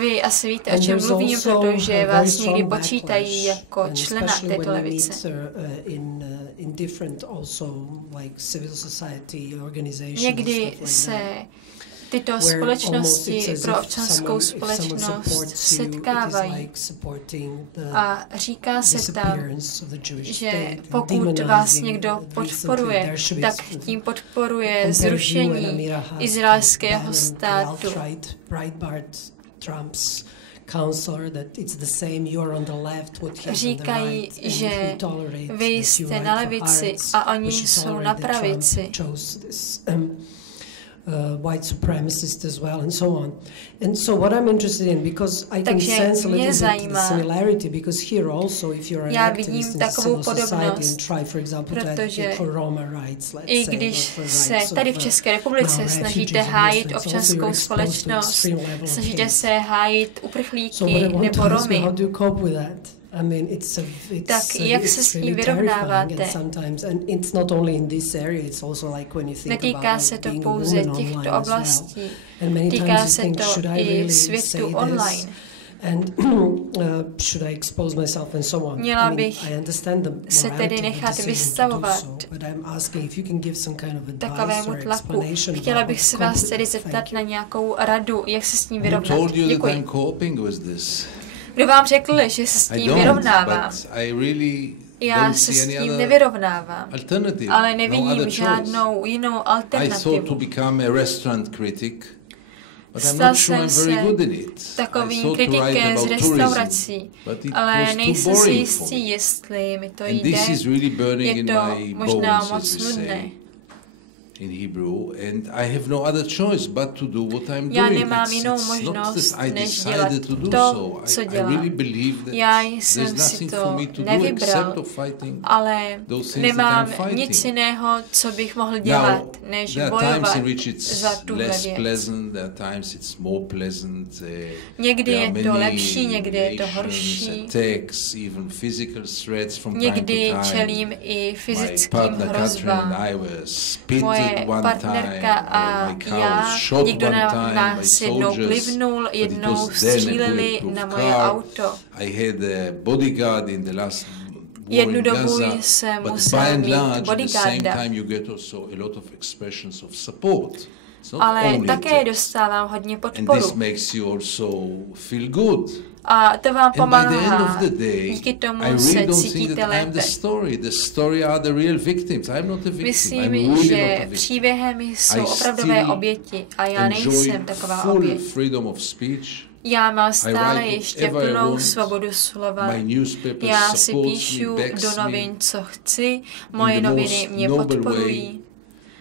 Vy asi víte, o čem mluvím, protože vás někdy počítají jako člena této levice. Někdy se tyto společnosti pro občanskou společnost setkávají a říká se tam, že pokud vás někdo podporuje, tak tím podporuje zrušení izraelského státu. Říkají, že vy jste na levici a oni jsou na pravici. White supremacist as well, and so on. And so what I'm interested in, because I can sense a little bit the similarity, because here also, if you're an activist in civil society and try, for example, to advocate for Roma rights, let's say, i když se tady v České republice snažíte hájit občanskou společnost, snažíte se hájit uprchlíky nebo Romy, tak jak se s tím vyrovnáváte? Netýká se to pouze těchto oblastí, týká se to i světu online. Měla bych se tedy nechat vystavovat takovému tlaku. Chtěla bych se vás tedy zeptat na nějakou radu, jak se s tím vyrovnat. Děkuji. Kdo vám řekl, že se s tím vyrovnávám? Já se s tím nevyrovnávám, ale nevidím žádnou jinou alternativu. Stal jsem se takovým kritikem z restaurací, ale nejsem si jistý, jestli mi to jde. Je to možná moc nudné. In Hebrew, and I have no other choice but to do what I'm doing. Já nemám jinou možnost, než dělat to, co dělám. Já jsem si to nevybral, ale nemám nic jiného, co bych mohl dělat, než bojovat za tuhle věc. Někdy je to lepší, někdy je to horší. Někdy čelím i fyzickým hrozbám. Moje partnerka a já, někdo na nás jednou plivnul, jednou stříleli na moje auto. Jednu dobu jsem musel mít bodyguarda. Ale také dostávám hodně podporu. A to vám pomáhá. Díky tomu se cítíte lépe. Myslím, že příběhem jsou opravdové oběti a já nejsem taková oběť. Já mám stále ještě plnou svobodu slova. Já si píšu do novin, co chci, moje noviny mě podporují.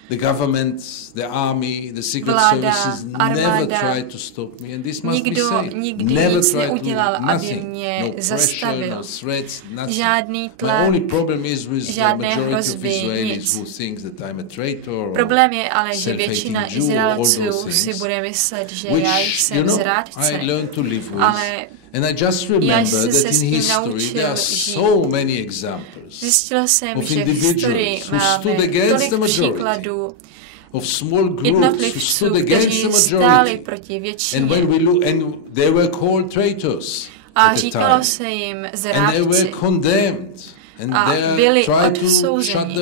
The government, the army, the secret services never tried to stop me, and this must be said. Nikdy nic neudělal, aby mě zastavil. Žádný tlak, žádné hrozby, nic. Problém je ale, že většina Izraelců si bude myslet, že já jsem zrádce, ale já jsem se s tím naučil žít. Zjistil jsem, že v historii máme tolik příkladů jednotlivců, kteří stáli proti většině. A říkalo se jim zrádci. A byli odsouzeni.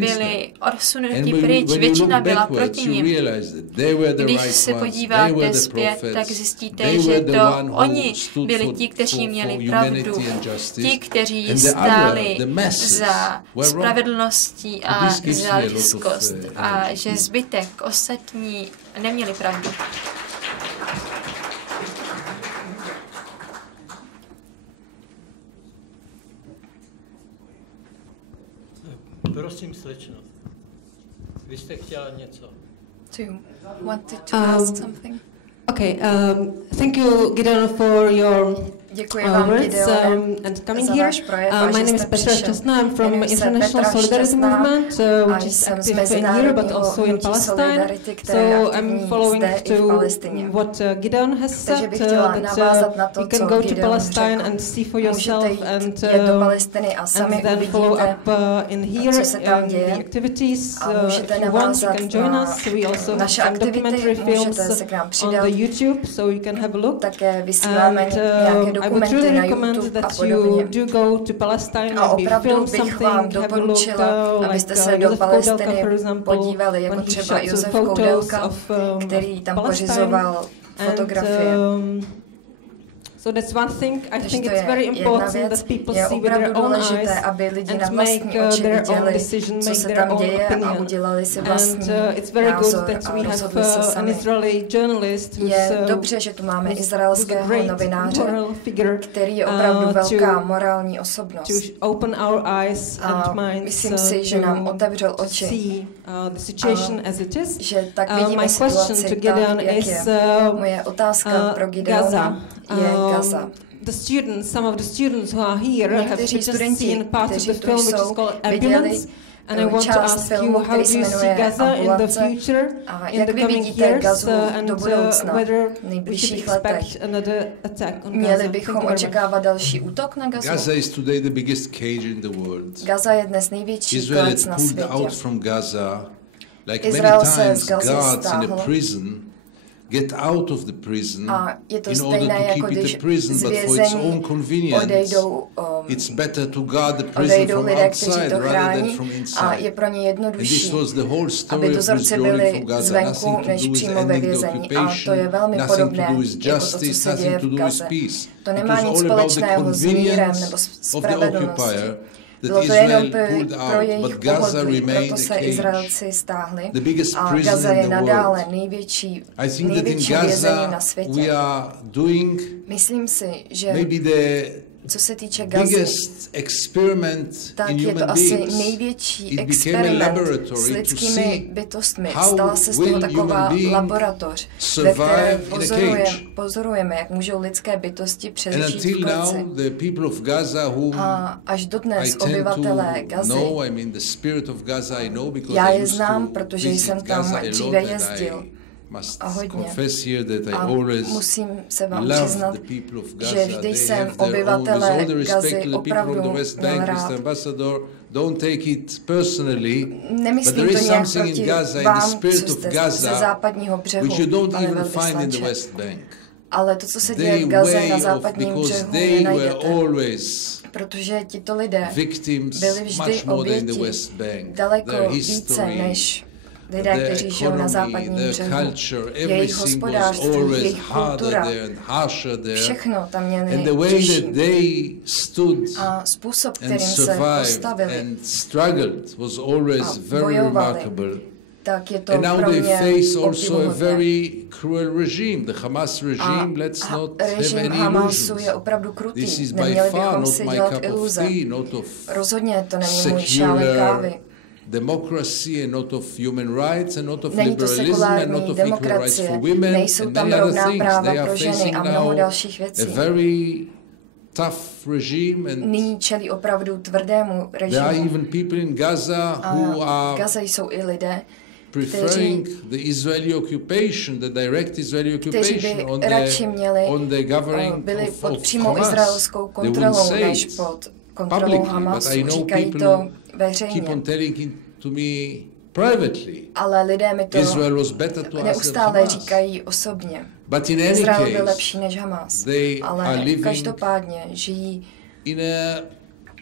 Byli odsunuti pryč, většina byla proti nim. Když se podíváte zpět, tak zjistíte, že to oni byli ti, kteří měli pravdu, ti, kteří stáli za spravedlností a za lidskost a že zbytek ostatní neměli pravdu. Prosím, slečno. Vy jste chtěla něco. Do you wanted to ask something? Okay, thank you, Gideon, for your words and coming here. My name is Petra Šťastná. I'm from International Solidarity Movement, which is active in Europe, but also in Palestine. So I'm following to what Gideon has said, that you can go to Palestine and see for yourself, and then follow up in here the activities. If you want, you can join us. We also have some documentary films on the YouTube, so you can have a look. And I would really recommend that you do go to Palestine, maybe film something, have a look, like Josef Koudelka, for example, when he shot some photos of Palestine. So that's one thing. I think it's very important that people see with their own eyes and make their own decision, make their own opinion. And it's very good that we have an Israeli journalist who's a great moral figure to open our eyes and minds to see the situation as it is. My question to Gideon is Gaza. The students, some of the students who are here have just seen part of the film which is called Ambulance, and I want to ask you, how do you see Gaza in the future, in the coming years, and whether we should expect another attack on Gaza? Gaza is today the biggest cage in the world. Israel has pulled out from Gaza, like many times guards in a prison get out of the prison in order to keep it a prison, but for its own convenience. It's better to guard the prison from outside rather than from inside. And this was the whole story of withdrawing from Gaza. Nothing to do with ending the occupation, nothing to do with justice, nothing to do with peace. It was all about the convenience of the occupier. That Israel pulled out, but Gaza remained a cage. The biggest prison in the world. I think that in Gaza we are doing maybe the biggest experiment in human beings. It became a laboratory to see how will human beings survive in a cage. And until now, the people of Gaza whom I tend to know, I mean the spirit of Gaza I know because I used to visit Gaza a lot, and I must confess here that I always loved the people of Gaza. They have their own, with all the respect to the people of the West Bank, Mr. Ambassador, don't take it personally, but there is something in Gaza, in the spirit of Gaza, which you don't even find in the West Bank. Ale to, co se děje v Gaze na západním břehu, nenajdete. Protože tito lidé byli vždy oběti daleko více než lidé, kteří žijou na západním břehu. Jejich hospodářství, jejich kultura, všechno tam měli těžší. A způsob, kterým se postavili a bojovali, tak je to pro mě obdivuhodné. A režim Hamasu je opravdu krutý. Neměli bychom si dělat iluze. Rozhodně to není můj šálek kávy. Není to sekulární demokracie, nejsou tam rovná práva pro ženy a mnoho dalších věcí. Nyní čelí opravdu tvrdému režimu. A v Gaze jsou i lidé, kteří by radši byli pod přímou izraelskou kontrolou, než pod kontrolou Hamasu. Říkají to veřejně. Ale lidé mi to neustále říkají osobně. Izrael byl lepší než Hamas. Ale každopádně žijí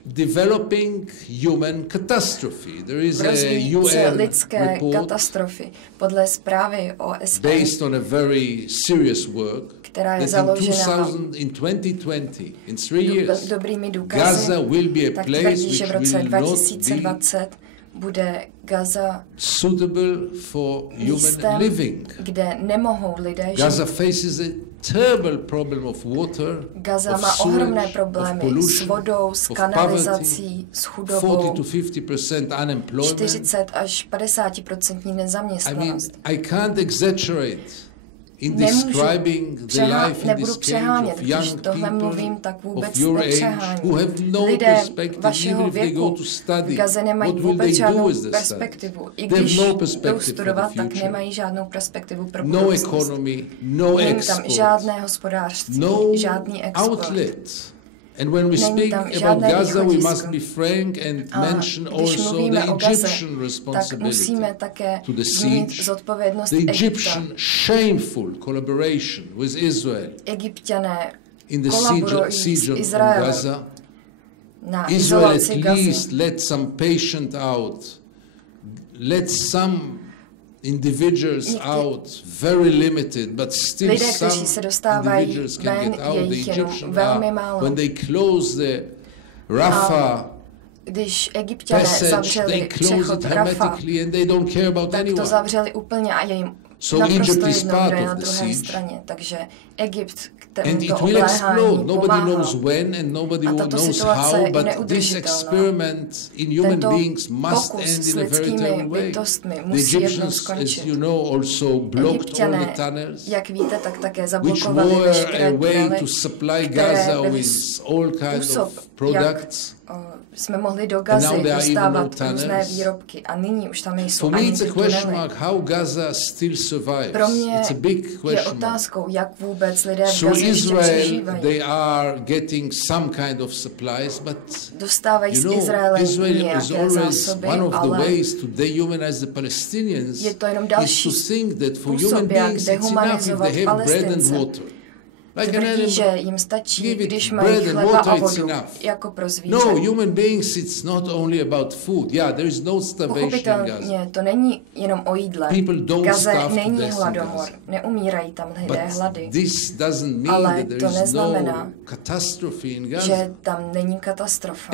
developing human catastrophe. There is a UN lidské katastrofy podle zprávy OSN, based on a very serious work, která je založena in 2020, in 3 years, dobrými důkazy, Gaza will be a place že v roce 2020 bude Gaza místem, kde nemohou lidé žít. Gaza faces a terrible problem of water, Gaza má ohromné problémy s vodou, s kanalizací, s chudobou, 40 až 50% nezaměstnanost. I can't exaggerate in describing the life in this cave of young people of your age who have no perspective, even if they go to study. What will they do with the studies? They have no perspective for the future. No economy, no export, no outlet. And when we speak about Gaza, we must be frank and mention also the Egyptian responsibility to the siege, the Egyptian shameful collaboration with Israel in the siege of Gaza. Israel at least let some patient out, let some individuals out, very limited, but still some individuals can get out. The Egyptians are, when they close the Rafah passage, they close it hermetically and they don't care about anyone. So Egypt is part of the siege. And it will explode. Nobody knows when and nobody knows how, but this experiment in human beings must end in a very terrible way. The Egyptians, as you know, also blocked all the tunnels, which were a way to supply Gaza with all kinds of products. Jsme mohli do Gazy dostávat různé výrobky a nyní už tam nejsou ani ty tunely. Pro mě je otázkou, jak vůbec lidé v Gaze ještě přežívají. Dostávají z Izraele nějaké zásoby, ale je to jenom další způsob, jak dehumanizovat Palestince. Tvrdí, že jim stačí, když mají chleba a vodu, jako pro zvíře. Pochopitelně, to není jenom o jídle. Gaze není hladomor, neumírají tam lidé hlady. Ale to neznamená, že tam není katastrofa.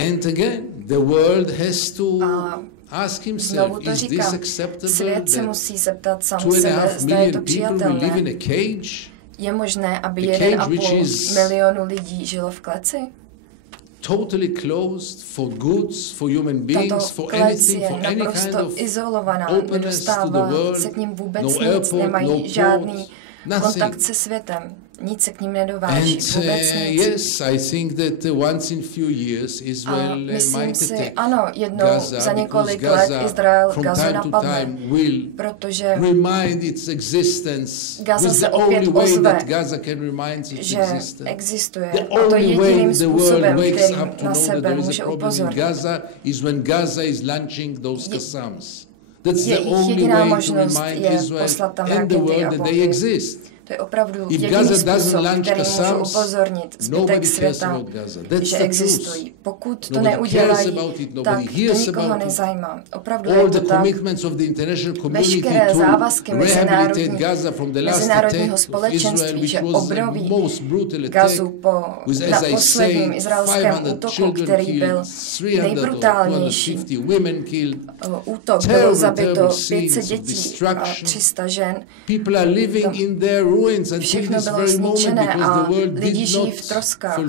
A znovu to říkám, svět se musí zeptat sám sebe, zda je to přijatelné. Je možné, aby 1,5 milionu lidí žilo v kleci? Totally closed for goods, for human beings, for anything, for any kind of openness to the world, no airport, no port, kontakt se světem. Nic se k ním nedováží, vůbec nic. Yes, I think that once in few years Israel might attack ano, jednou za několik let Izrael Gazu napadne, protože Gaza se opět ozve, že existuje. A to jediným způsobem, kterým na sebe může upozornit. Jediná možnost je poslat tam rakety a bomby. To je opravdu jediný způsob, který může upozornit zbytek světa, že existují. Pokud to neudělají, tak to nikoho nezajímá. Opravdu je to tak. Veškeré závazky mezinárodního společenství, že obnoví Gazu po posledním izraelském útoku, který byl nejbrutálnější. Útok, bylo zabito 500 dětí a 300 žen. Všechno bylo zničené a lidi žijí v troskách.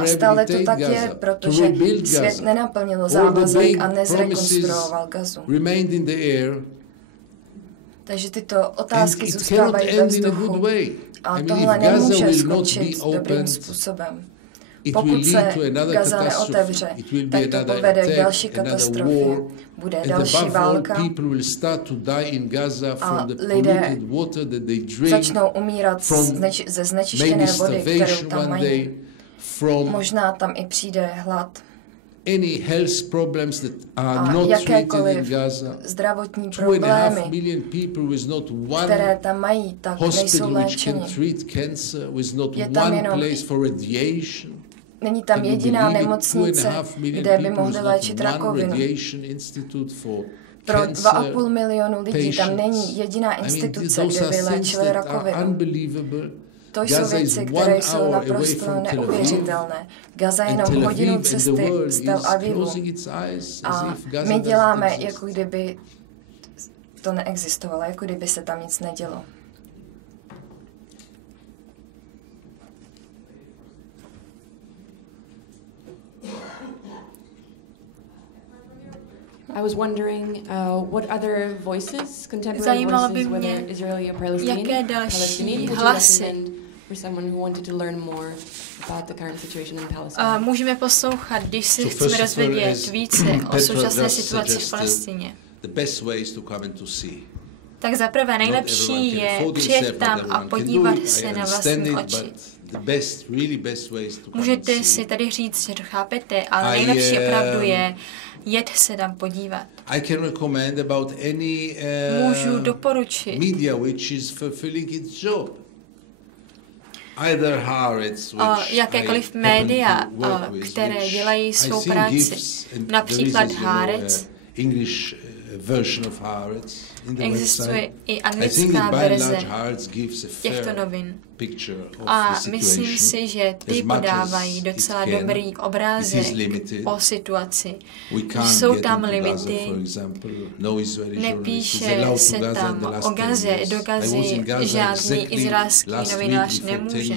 A stále to tak je, protože svět nenaplnil závazek a nezrekonstruoval Gazu. Takže tyto otázky zůstávají ve vzduchu. A tohle nemůže skončit dobrým způsobem. Pokud se Gaza neotevře, tak to povede k další katastrofě. Bude další válka a lidé začnou umírat ze znečištěné vody, kterou tam mají. Možná tam i přijde hlad. A jakékoliv zdravotní problémy, které tam mají, tak nejsou léčeny. Je tam jenom Není tam jediná nemocnice, kde by mohli léčit rakovinu. Pro 2,5 milionu lidí tam není jediná instituce, kde by léčili rakovinu. To jsou věci, které jsou naprosto neuvěřitelné. Gaza je jenom hodinu cesty z Tel Avivu a my děláme, jako kdyby to neexistovalo, jako kdyby se tam nic nedělo. I was wondering what other voices, contemporary voices, whether Israeli or Palestinian, would you recommend for someone who wanted to learn more about the current situation in Palestine? Můžeme poslouchat, když si chceme dozvědět více o současné situaci v Palestině. Tak zaprvé nejlepší je přijet tam a podívat se na vlastní oči. Můžete si tady říct, že to chápete, ale nejlepší opravdu je jet se tam podívat. Můžu doporučit jakékoliv média, které dělají svou práci. Například Haaretz. Existuje i anglická verze těchto novin. A myslím si, že ty podávají docela dobrý obrázek o situaci. Jsou tam limity, nepíše se tam o Gaze, do Gazy žádný izraelský novinář nemůže.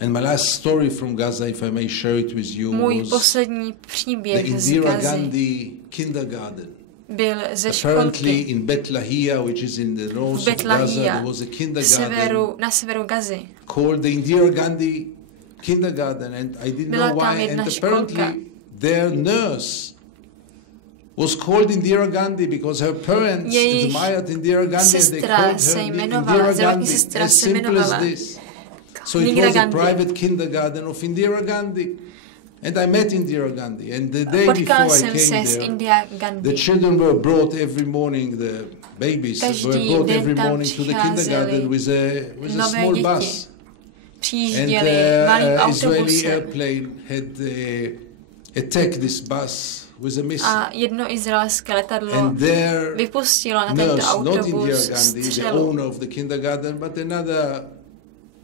And my last story from Gaza, if I may share it with you, můj poslední příběh z Gazy byl ze školky in Betlahia, which is in the north of Gaza, there was a kindergarten na severu Gazy. Called the Indira Gandhi kindergarten, and I didn't know why. And apparently their nurse was called Indira Gandhi because her parents admired Indira Gandhi, and they called her Indira Gandhi. As simple as this. So it was a private kindergarten of Indira Gandhi. And I met Indira Gandhi. And the day before I came there, the children were brought every morning, the babies were brought every morning to the kindergarten with a small bus. And the Israeli airplane had attacked this bus with a missile. A jedno izraelské letadlo vypustilo na tento autobus střelu. The owner of the kindergarten, but another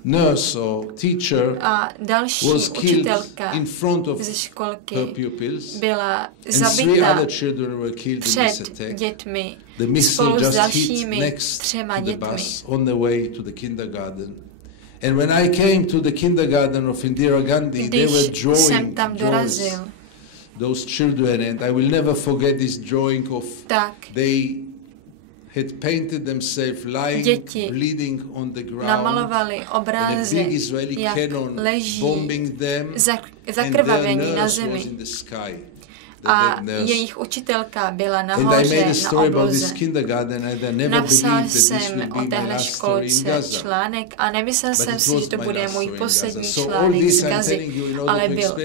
nurse or teacher was killed in front of her pupils, byla and 3 other children were killed in this attack. The missile just hit next to the bus on the way to the kindergarten. And when I came to the kindergarten of Indira Gandhi, they were drawing those children, and I will never forget this drawing of they had painted themselves lying, bleeding on the ground, namalovali obrázek, jak leží zakrvavení na zemi. A jejich učitelka byla nahoře na obloze. Napsal jsem o téhle školce článek a nemyslel jsem si, že to bude můj poslední článek z Gazy, ale byl.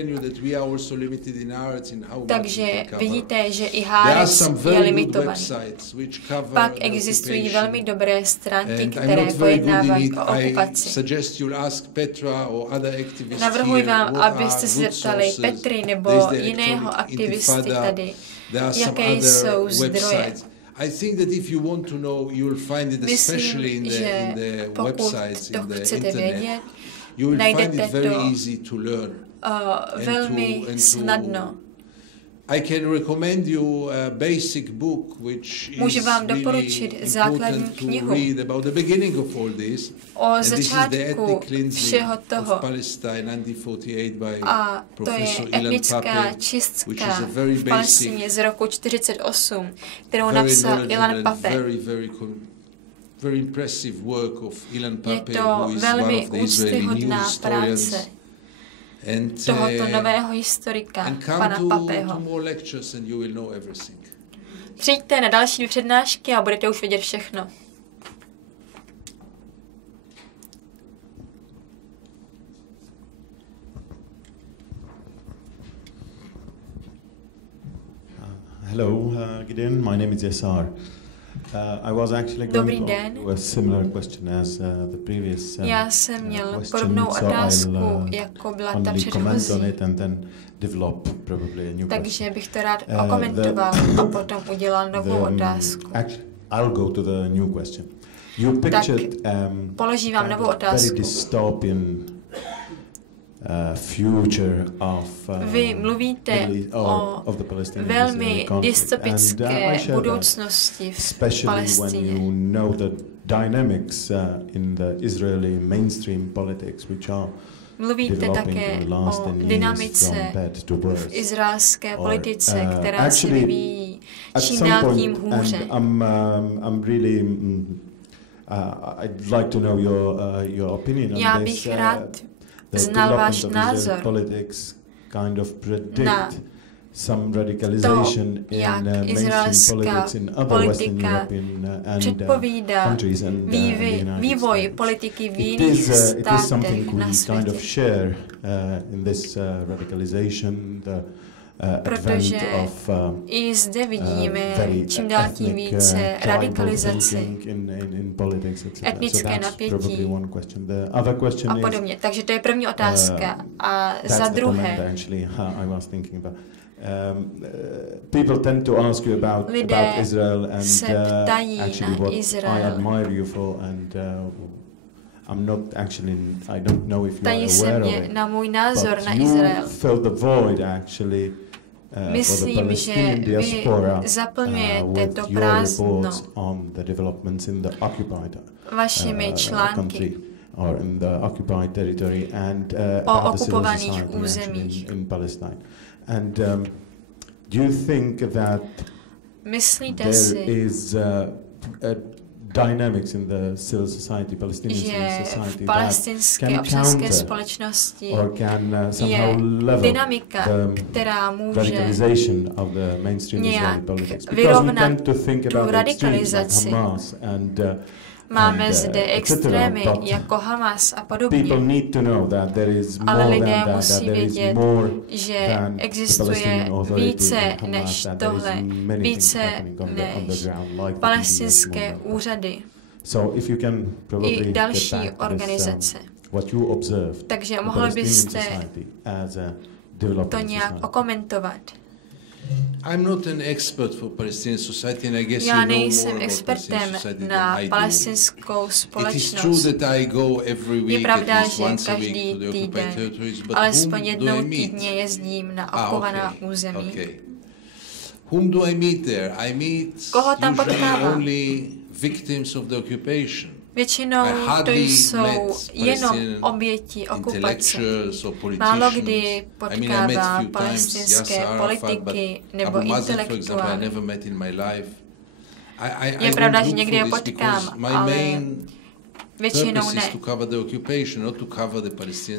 Takže vidíte, že i Haaretz je limitovaný. Pak existují velmi dobré stránky, které pojednávají o okupaci. Navrhuji vám, abyste se zeptali Petry nebo jiného aktivisty tady, jaké jsou zdroje. Myslím, že pokud to chcete vědět, najdete to velmi snadno. Můžu vám doporučit základní knihu o začátku všeho toho. A to je etnická čistka v Palestině z roku 1948, kterou napsal Ilan Pappé. Je to velmi úctyhodná práce tohoto nového historika, pana Pappého. Přijďte na další přednášky a budete už vědět všechno. Hello, Gideon. My name is Yasar. I was actually going to a similar question as the previous Já jsem měl podobnou otázku, jako byla ta předchozí. Takže bych to rád okomentoval a potom udělal novou otázku. I'll go to the new question. tak položím vám novou otázku. Vy mluvíte o velmi dystopické budoucnosti v Palestině. Mluvíte také o dynamice v izraelské politice, která se vyvíjí čím dál tím hůře. Já bych rád znal váš názor na to, jak izraelská politika předpovídá vývoj politiky v jiných státech na světě. Protože i zde vidíme čím dál tím více radikalizaci, etnické napětí a podobně. Takže to je první otázka. A za druhé, people tend to ask you about Israel and actually what I admire you for and I'm not actually, I don't know if you're aware of it, na můj názor na you Izrael. fill the void actually for the Palestinian diaspora zaplňujete to with your reports on the developments in the occupied country or in the occupied territory and o okupovaných územích in Palestine. And do you think that there is dynamics in the civil society, Palestinian civil society, palestinské občanské společnosti je dynamika, která může nějak vyrovnat tu radikalizaci. Máme zde extrémy jako Hamas a podobně. Ale lidé musí vědět, že existuje více než tohle, více než palestinské úřady i další organizace. Takže mohli byste to nějak okomentovat. Já nejsem expertem na palestinskou společnost. Je pravda, že každý týden, alespoň jednou týdně jezdím na okupovaná území. Koho tam potkávám? Většinou to jsou jenom oběti okupace. Málo kdy potkávám palestinské politiky nebo intelektuály. Je pravda, že někdy je potkám, ale většinou ne.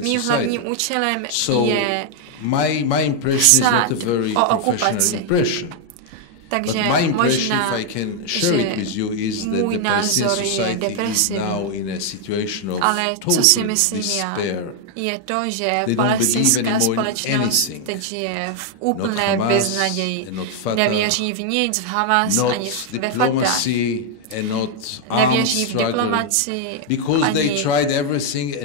Mým hlavním účelem je psát o okupaci. Takže možná, že můj názor je depresivní, ale co si myslím já, je to, že palestinská společnost teď je v úplné beznaději. Nevěří v nic, v Hamas ani ve Fatah. Nevěří v diplomacii ani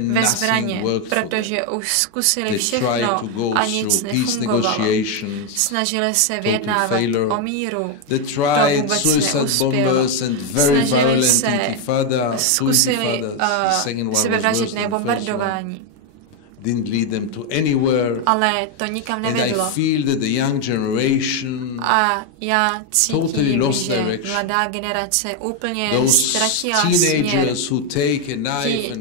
ve zbraně, protože už zkusili všechno a nic nefungovalo. Snažili se vyjednávat o míru, to vůbec neuspělo. Snažili se, zkusili sebevražedné bombardování. Ale to nikam nevedlo. A já cítím, že mladá generace úplně ztratila směr. Ti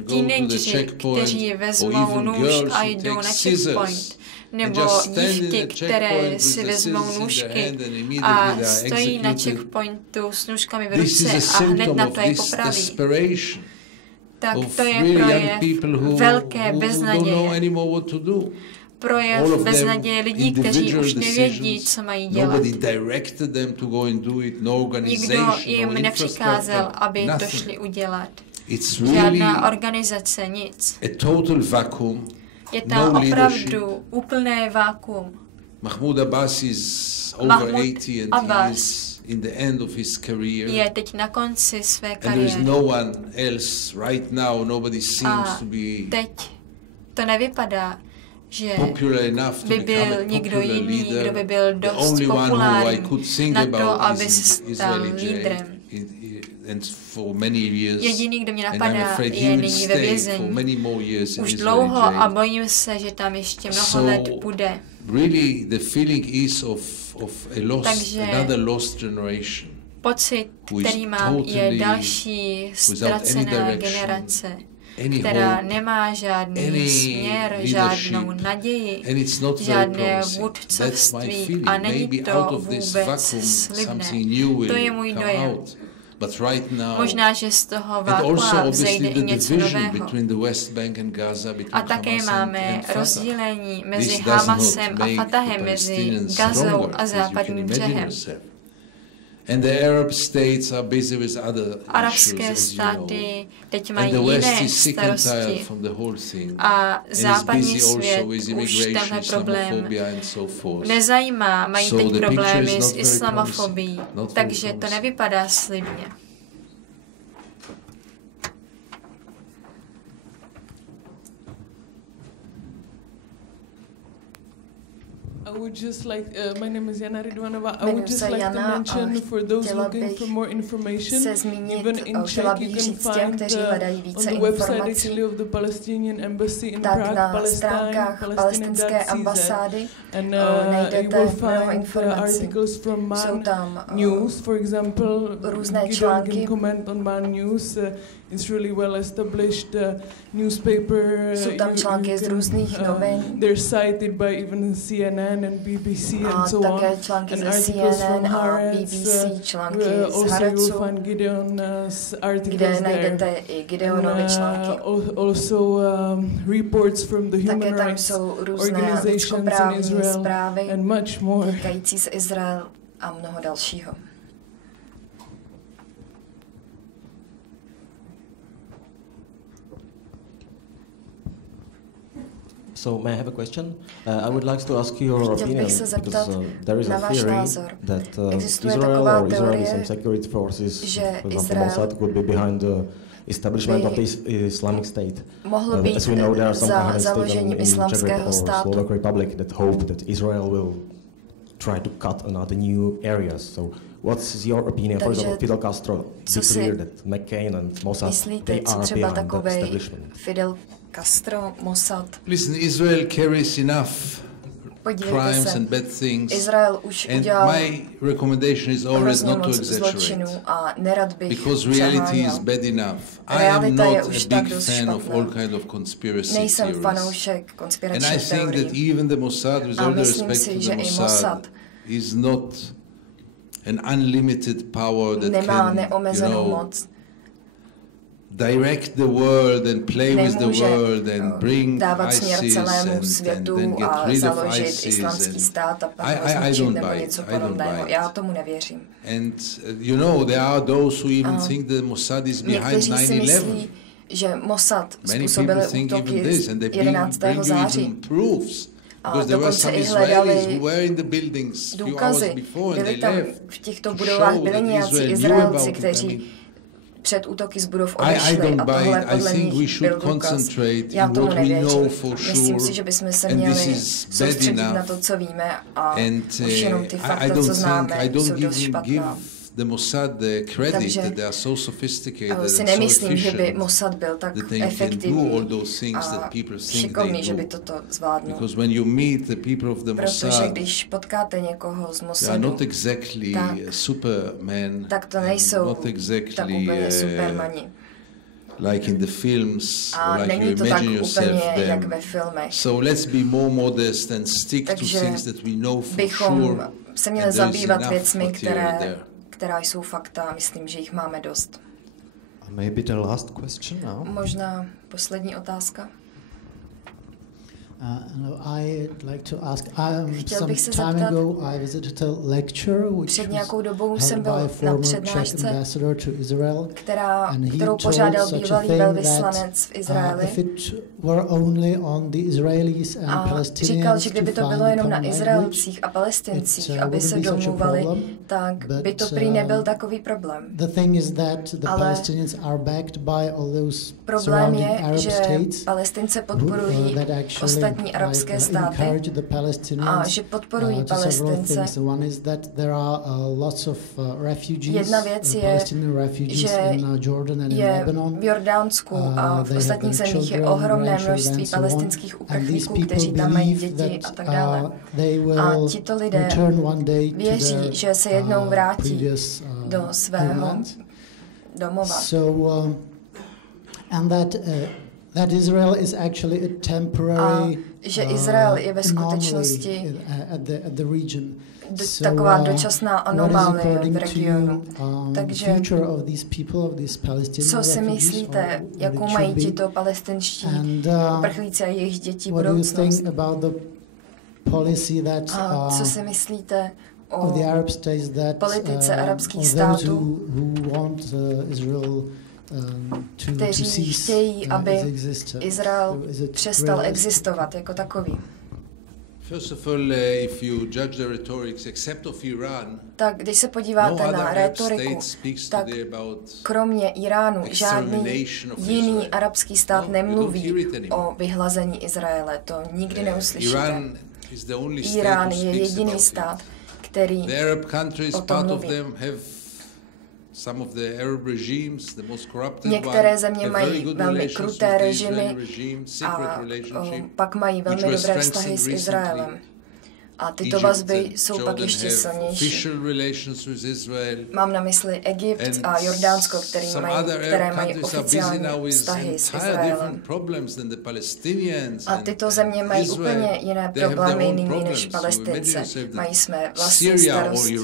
teenageři, kteří vezmou nůž a jdou na checkpoint, nebo dívky, které si vezmou nůžky a stojí na checkpointu s nůžkami v ruce a hned na to je popraví. Tak to je projev velké beznaděje. Projev beznaděje lidí, kteří už nevědí, co mají dělat. Nikdo jim nepřikázal, aby to šli udělat. Žádná organizace, nic. Je tam opravdu úplné vákuum. Mahmoud Abbas is over 80 and he is in the end of his career. Je teď na konci své kariéry. And there is no one else right now. Nobody seems to be. Teď to nevypadá, že by byl někdo jiný, kdo by byl dost populární na to, aby se stal lídrem. Jediný, kdo mě napadá, je nyní ve vězení. Už dlouho a bojím se, že tam ještě mnoho let bude. Takže pocit, který mám, je další ztracená generace, která nemá žádný směr, žádnou naději, žádné vůdcovství a není to vůbec slibné. To je můj dojem. Možná, že z toho vákua vzejde i něco nového. A také máme rozdílení mezi Hamasem a Fatahem, mezi Gazou a západním břehem. Arabské státy teď mají jiné starosti a západní svět už tenhle problém nezajímá. Mají teď problémy s islamofobií, takže to nevypadá slibně. I would just like, my name is Jana Ridvanova. I would just like to mention for those looking for more information, even in Czech you can find on the website actually of the Palestinian embassy in Prague, Palestinian ambasády and you will find articles from Man News, for example. Gideon can comment on Man News. It's really well established newspaper. Jsou tam články z různých novin. They're cited by even CNN and BBC and so on. Také články ze CNN a BBC, články z Harecu, kde najdete i Gideonovy články. Also reports from the human rights organizations in Israel and much more. Týkající se Izrael a mnoho dalšího. So may I have a question? I would like to ask you your opinion because there is a theory that Israel or Israeli security forces, for example, Mossad, could be behind the establishment of the Islamic State. As we know, there are some Kahane states in Czech or Slovak Republic that hope that Israel will try to cut another new areas. So what's your opinion? For example, Fidel Castro declared that McCain and Mossad, they are behind the establishment. Fidel Castro, Mossad. Listen, Israel carries enough crimes and bad things, and my recommendation is always not to exaggerate, because reality is bad enough. I am not a big fan of all kinds of conspiracy theories, and I think that even the Mossad, with all the respect to the Mossad, is not an unlimited power that can, direct the world and play with the world and bring ISIS and then get rid of ISIS. I don't buy it. I don't buy it. And you know, there are those who even think that Mossad is behind 9/11. Many people think even this, and they bring you even proofs. Because there were some Israelis who were in the buildings a few hours before and they left to show that Israel knew about it. Před útoky z budov odešli a tohle podle nich byl důkaz. Já tomu nevěřím. Myslím si, že bychom se měli soustředit na to, co víme a už jenom ty fakta, co známe, jsou dost špatná. Takže si nemyslím, že by Mossad byl tak efektivní a šikovný, že by toto zvládnul. Protože když potkáte někoho z Mossadu, tak to nejsou tak úplně supermani. Like in the films, a like you imagine yourself jak ve filmech. So let's be more modest and stick to things that we know for sure. Se měli zabývat věcmi, která jsou fakta, a myslím, že jich máme dost. Maybe the last question now. Možná poslední otázka. I'd like to ask, some time ago I visited a lecture which was held by a former Czech ambassador to Israel, kterou pořádal bývalý velvyslanec v Izraeli. If it were only on the Israelis and Palestinians že kdyby to bylo jenom na Izraelcích a Palestincích, aby se domluvali, tak by to prý nebyl takový problém. The thing is that the Palestinians are backed by all those problém je, že Palestince podporují ostatní ostatní arabské státy a že podporují Palestince. Jedna věc je, že je v Jordánsku a v ostatních zemích je ohromné množství palestinských uprchlíků, kteří tam mají děti a tak dále. A tito lidé věří, že se jednou vrátí do svého domova. That Israel is actually a temporary že Izrael je ve skutečnosti at the region. Taková dočasná anomálie v regionu. Takže co si myslíte, jakou mají tito palestinští uprchlíci a jejich děti budoucnost? A co si myslíte o politice arabských států, kteří chtějí, aby Izrael přestal existovat jako takový? Tak když se podíváte na rétoriku, tak kromě Iránu žádný jiný arabský stát nemluví o vyhlazení Izraele. To nikdy neuslyšíte. Irán je jediný stát, který o tom mluví. Některé země mají velmi kruté režimy a pak mají velmi dobré vztahy s Izraelem. A tyto vazby jsou pak ještě silnější. Mám na mysli Egypt a Jordánsko, které mají oficiální vztahy s Izraelem. A tyto země mají úplně jiné problémy nyní než Palestince. Mají své vlastní starosti.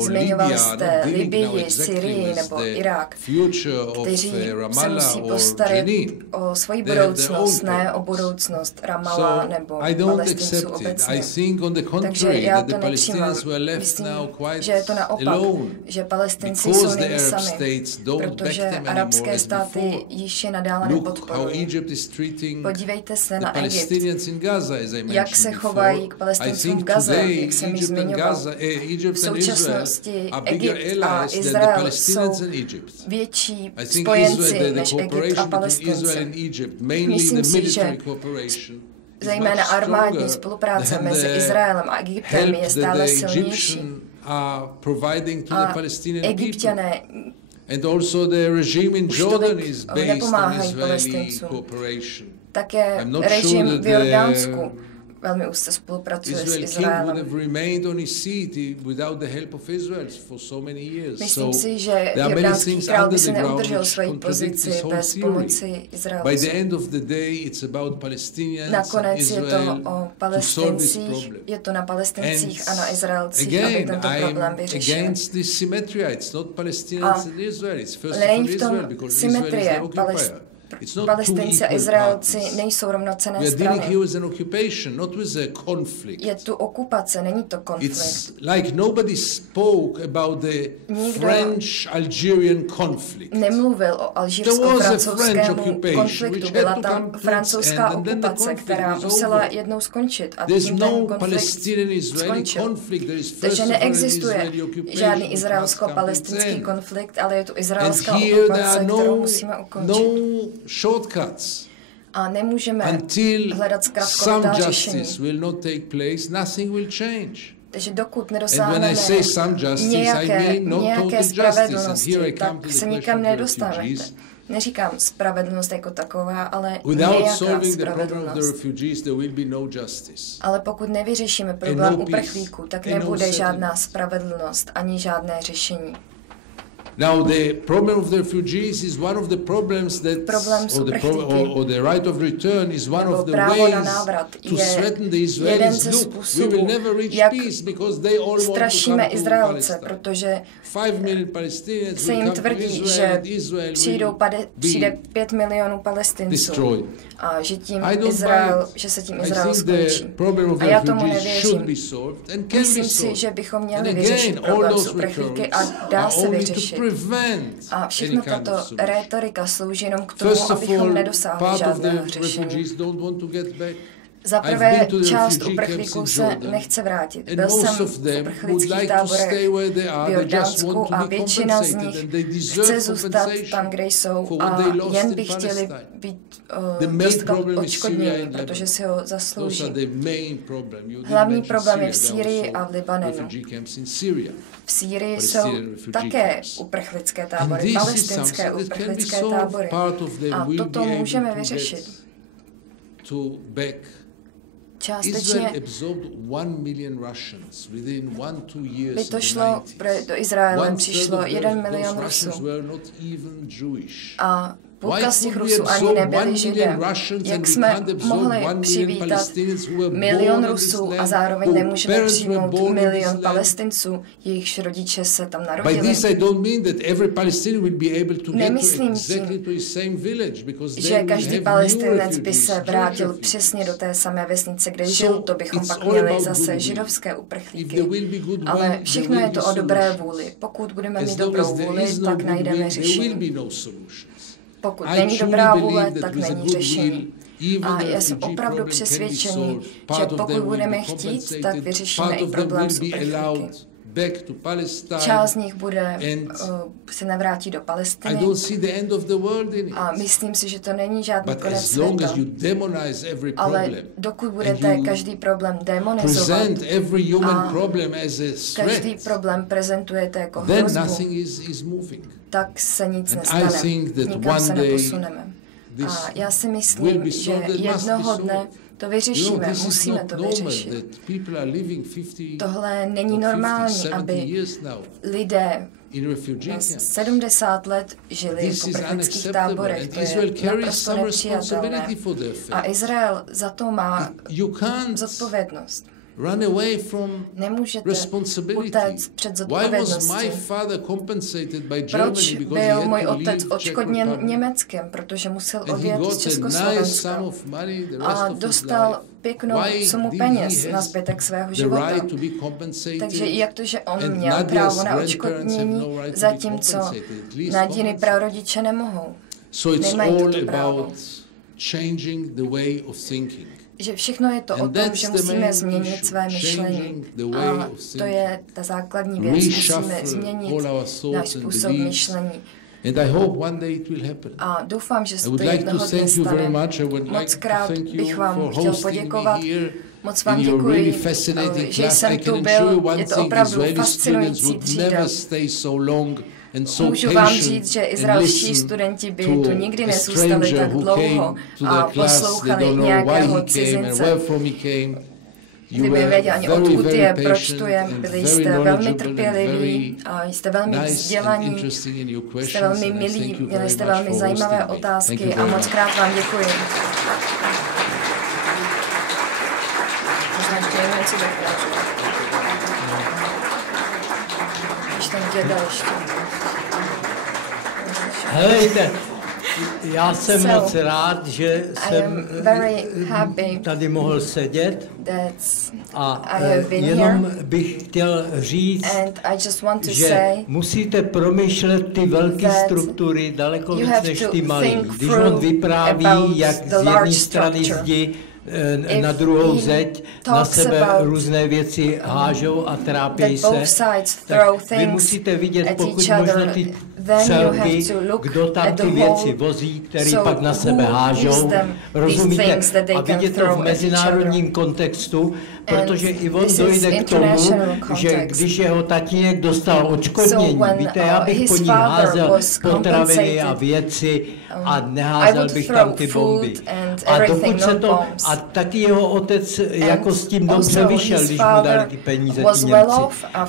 Zmiňoval jste Libii, Syrii nebo Irák, kteří se musí postarat o svoji budoucnost, ne o budoucnost Ramala nebo Palestinců obecně. Takže já to nepřijímám. Myslím, že je to naopak, že Palestinci jsou nyní sami, protože arabské státy již je nadále nepodporují. Podívejte se na Egypt, jak se chovají k Palestincům v Gaze, jak jsem již zmiňoval. V současnosti Egypt a Izrael jsou větší spojenci než Egypt a Palestinci. Myslím si, že zejména armádní spolupráce mezi Izraelem a Egyptem je stále silnější. A Egypťané už tolik nepomáhají Palestincům. Také režim v Jordánsku velmi úzce spolupracuje s Izraelem. Myslím si, že jordánský král by si neudržel svoji pozici bez pomoci Izraelců. Nakonec je to o Palestincích, je to na Palestincích a na Izraelcích, aby tento problém vyřešili. A není v tom symetrie. Palestinci a Izraelci nejsou rovnocenné strany. Je tu okupace, není to konflikt. Nikdo nemluvil o alžírsko-francouzském konfliktu. Byla tam francouzská okupace, která musela jednou skončit a tím ten konflikt skončil. Takže neexistuje žádný izraelsko-palestinský konflikt, ale je tu izraelská okupace, kterou musíme ukončit. Shortcuts. A nemůžeme hledat zkratkovitá řešení. Takže dokud nedosáhneme nějaké spravedlnosti, tak se nikam nedostanete. Neříkám spravedlnost jako taková, ale nějaká spravedlnost. Ale pokud nevyřešíme problém uprchlíků, tak nebude žádná spravedlnost ani žádné řešení. Now, the problem of the refugees is one of the problems that, or the right of return is one of the ways to threaten the Israelis. Look, we will never reach peace because they all want to come to Palestine. 5 million Palestinians se jim tvrdí, že přijde 5 milionů Palestinců a že se tím Izrael skončí. A já tomu nevěřím. Myslím si, že bychom měli vyřešit problém s uprchlíky a dá se vyřešit. A všechno tato rétorika slouží jenom k tomu, abychom nedosáhli žádného řešení. Za prvé, část uprchlíků se nechce vrátit. Byl jsem v uprchlických táborech v Jordánsku a většina z nich chce zůstat tam, kde jsou a jen by chtěli dostat odškodnění, protože si ho zaslouží. Hlavní problém je v Sýrii a v Libanonu. V Sýrii jsou také uprchlické tábory, palestinské uprchlické tábory. A toto můžeme vyřešit. Částečně by to šlo, do Izraele přišlo 1 milion Rusů. A půlka z těch Rusů ani nebyli Židé. Jak jsme mohli přivítat 1 milion Rusů a zároveň nemůžeme přijmout 1 milion Palestinců, jejichž rodiče se tam narodili. Nemyslím tím, že každý Palestinec by se vrátil přesně do té samé vesnice, kde žil, to bychom pak měli zase židovské uprchlíky. Ale všechno je to o dobré vůli. Pokud budeme mít dobrou vůli, tak najdeme řešení. Pokud není dobrá vůle, tak není řešení. A já jsem opravdu přesvědčený, že pokud budeme chtít, tak vyřešíme i problém s uprchlíky. Část z nich se navrátí do Palestiny a myslím si, že to není žádný konec světa. Ale dokud budete každý problém demonizovat a každý problém prezentujete jako hrozbu, tak se nic nestane, nikam se neposuneme. A já si myslím, že jednoho dne to vyřešíme, musíme to vyřešit. Tohle není normální, aby lidé 70 let žili v uprchlických táborech. To je naprosto nepřijatelné. A Izrael za to má zodpovědnost. Nemůžete utéct před zodpovědností. Proč byl můj otec odškodněn Německem? Protože musel odjet z Československa a dostal pěknou sumu peněz na zbytek svého života. Takže jak to, že on měl právo na odškodnění, zatímco Nadiny prarodiče nemohou. Nemají toto právo. Že všechno je to o tom, že musíme změnit své myšlení. A to je ta základní věc. Musíme změnit náš způsob myšlení. A doufám, že se to jednoho dne stane. Moc krát bych vám chtěl poděkovat. Moc vám děkuji, že jsem tu byl. Je to opravdu fascinující třída. Můžu vám říct, že izraelští studenti by tu nikdy nezůstali tak dlouho a poslouchali nějakého cizince. Kdyby věděli, odkud je, proč tu je, byli jste velmi trpěliví a jste velmi vzdělaní, jste velmi milí, měli jste velmi zajímavé otázky a moc krát vám děkuji. Možná ještě něco dokončit. Když ten děda ještě. Helejte, já jsem moc rád, že jsem tady mohl sedět a jenom bych chtěl říct, že musíte promýšlet ty velké struktury daleko víc než ty malé. Když on vypráví, jak z jedné strany zdi na druhou zeď na sebe různé věci hážou a trápí se, tak vy musíte vidět pokud možno ty celky, kdo tam ty věci vozí, který pak na sebe hážou, rozumíte, a vidět to v mezinárodním kontextu, protože i on dojde k tomu, že když jeho tatínek dostal odškodnění, víte, já bych po ní házel potraviny a věci a neházel bych tam ty bomby. A dokud se to, a taky jeho otec jako s tím dobře vyšel, když mu dali ty peníze ti Němci.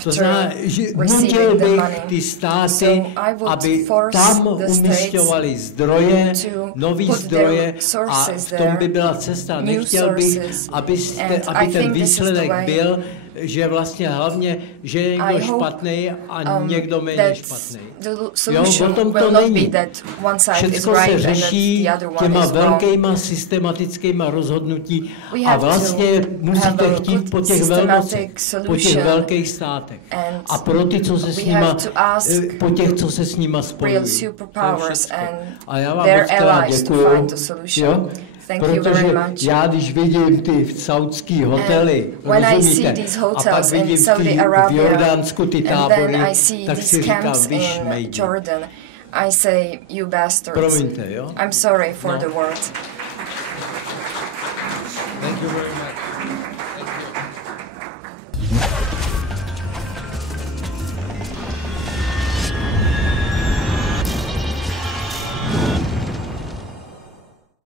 To znamená, že nutil bych ty státy, aby tam umisťovali zdroje, nový zdroje a v tom by byla cesta. Nechtěl bych, aby ten výsledek byl, že vlastně hlavně, že je někdo špatný a někdo méně špatný. Jo, o tom to není. Všechno se řeší těma velkýma systematickýma rozhodnutí a vlastně musíte chtít po těch velmocech, po těch velkých státech. A pro ty, co se s nima, po těch, co se s nima spojují. A já vám moc krát děkuju. Protože já, když vidím ty saudský hotely, rozumíte, a pak vidím v Jordánsku ty tábory, tak si říkám, víš, mejdi. I say, you bastards. Promiňte, jo? I'm sorry for the word. Thank you very much.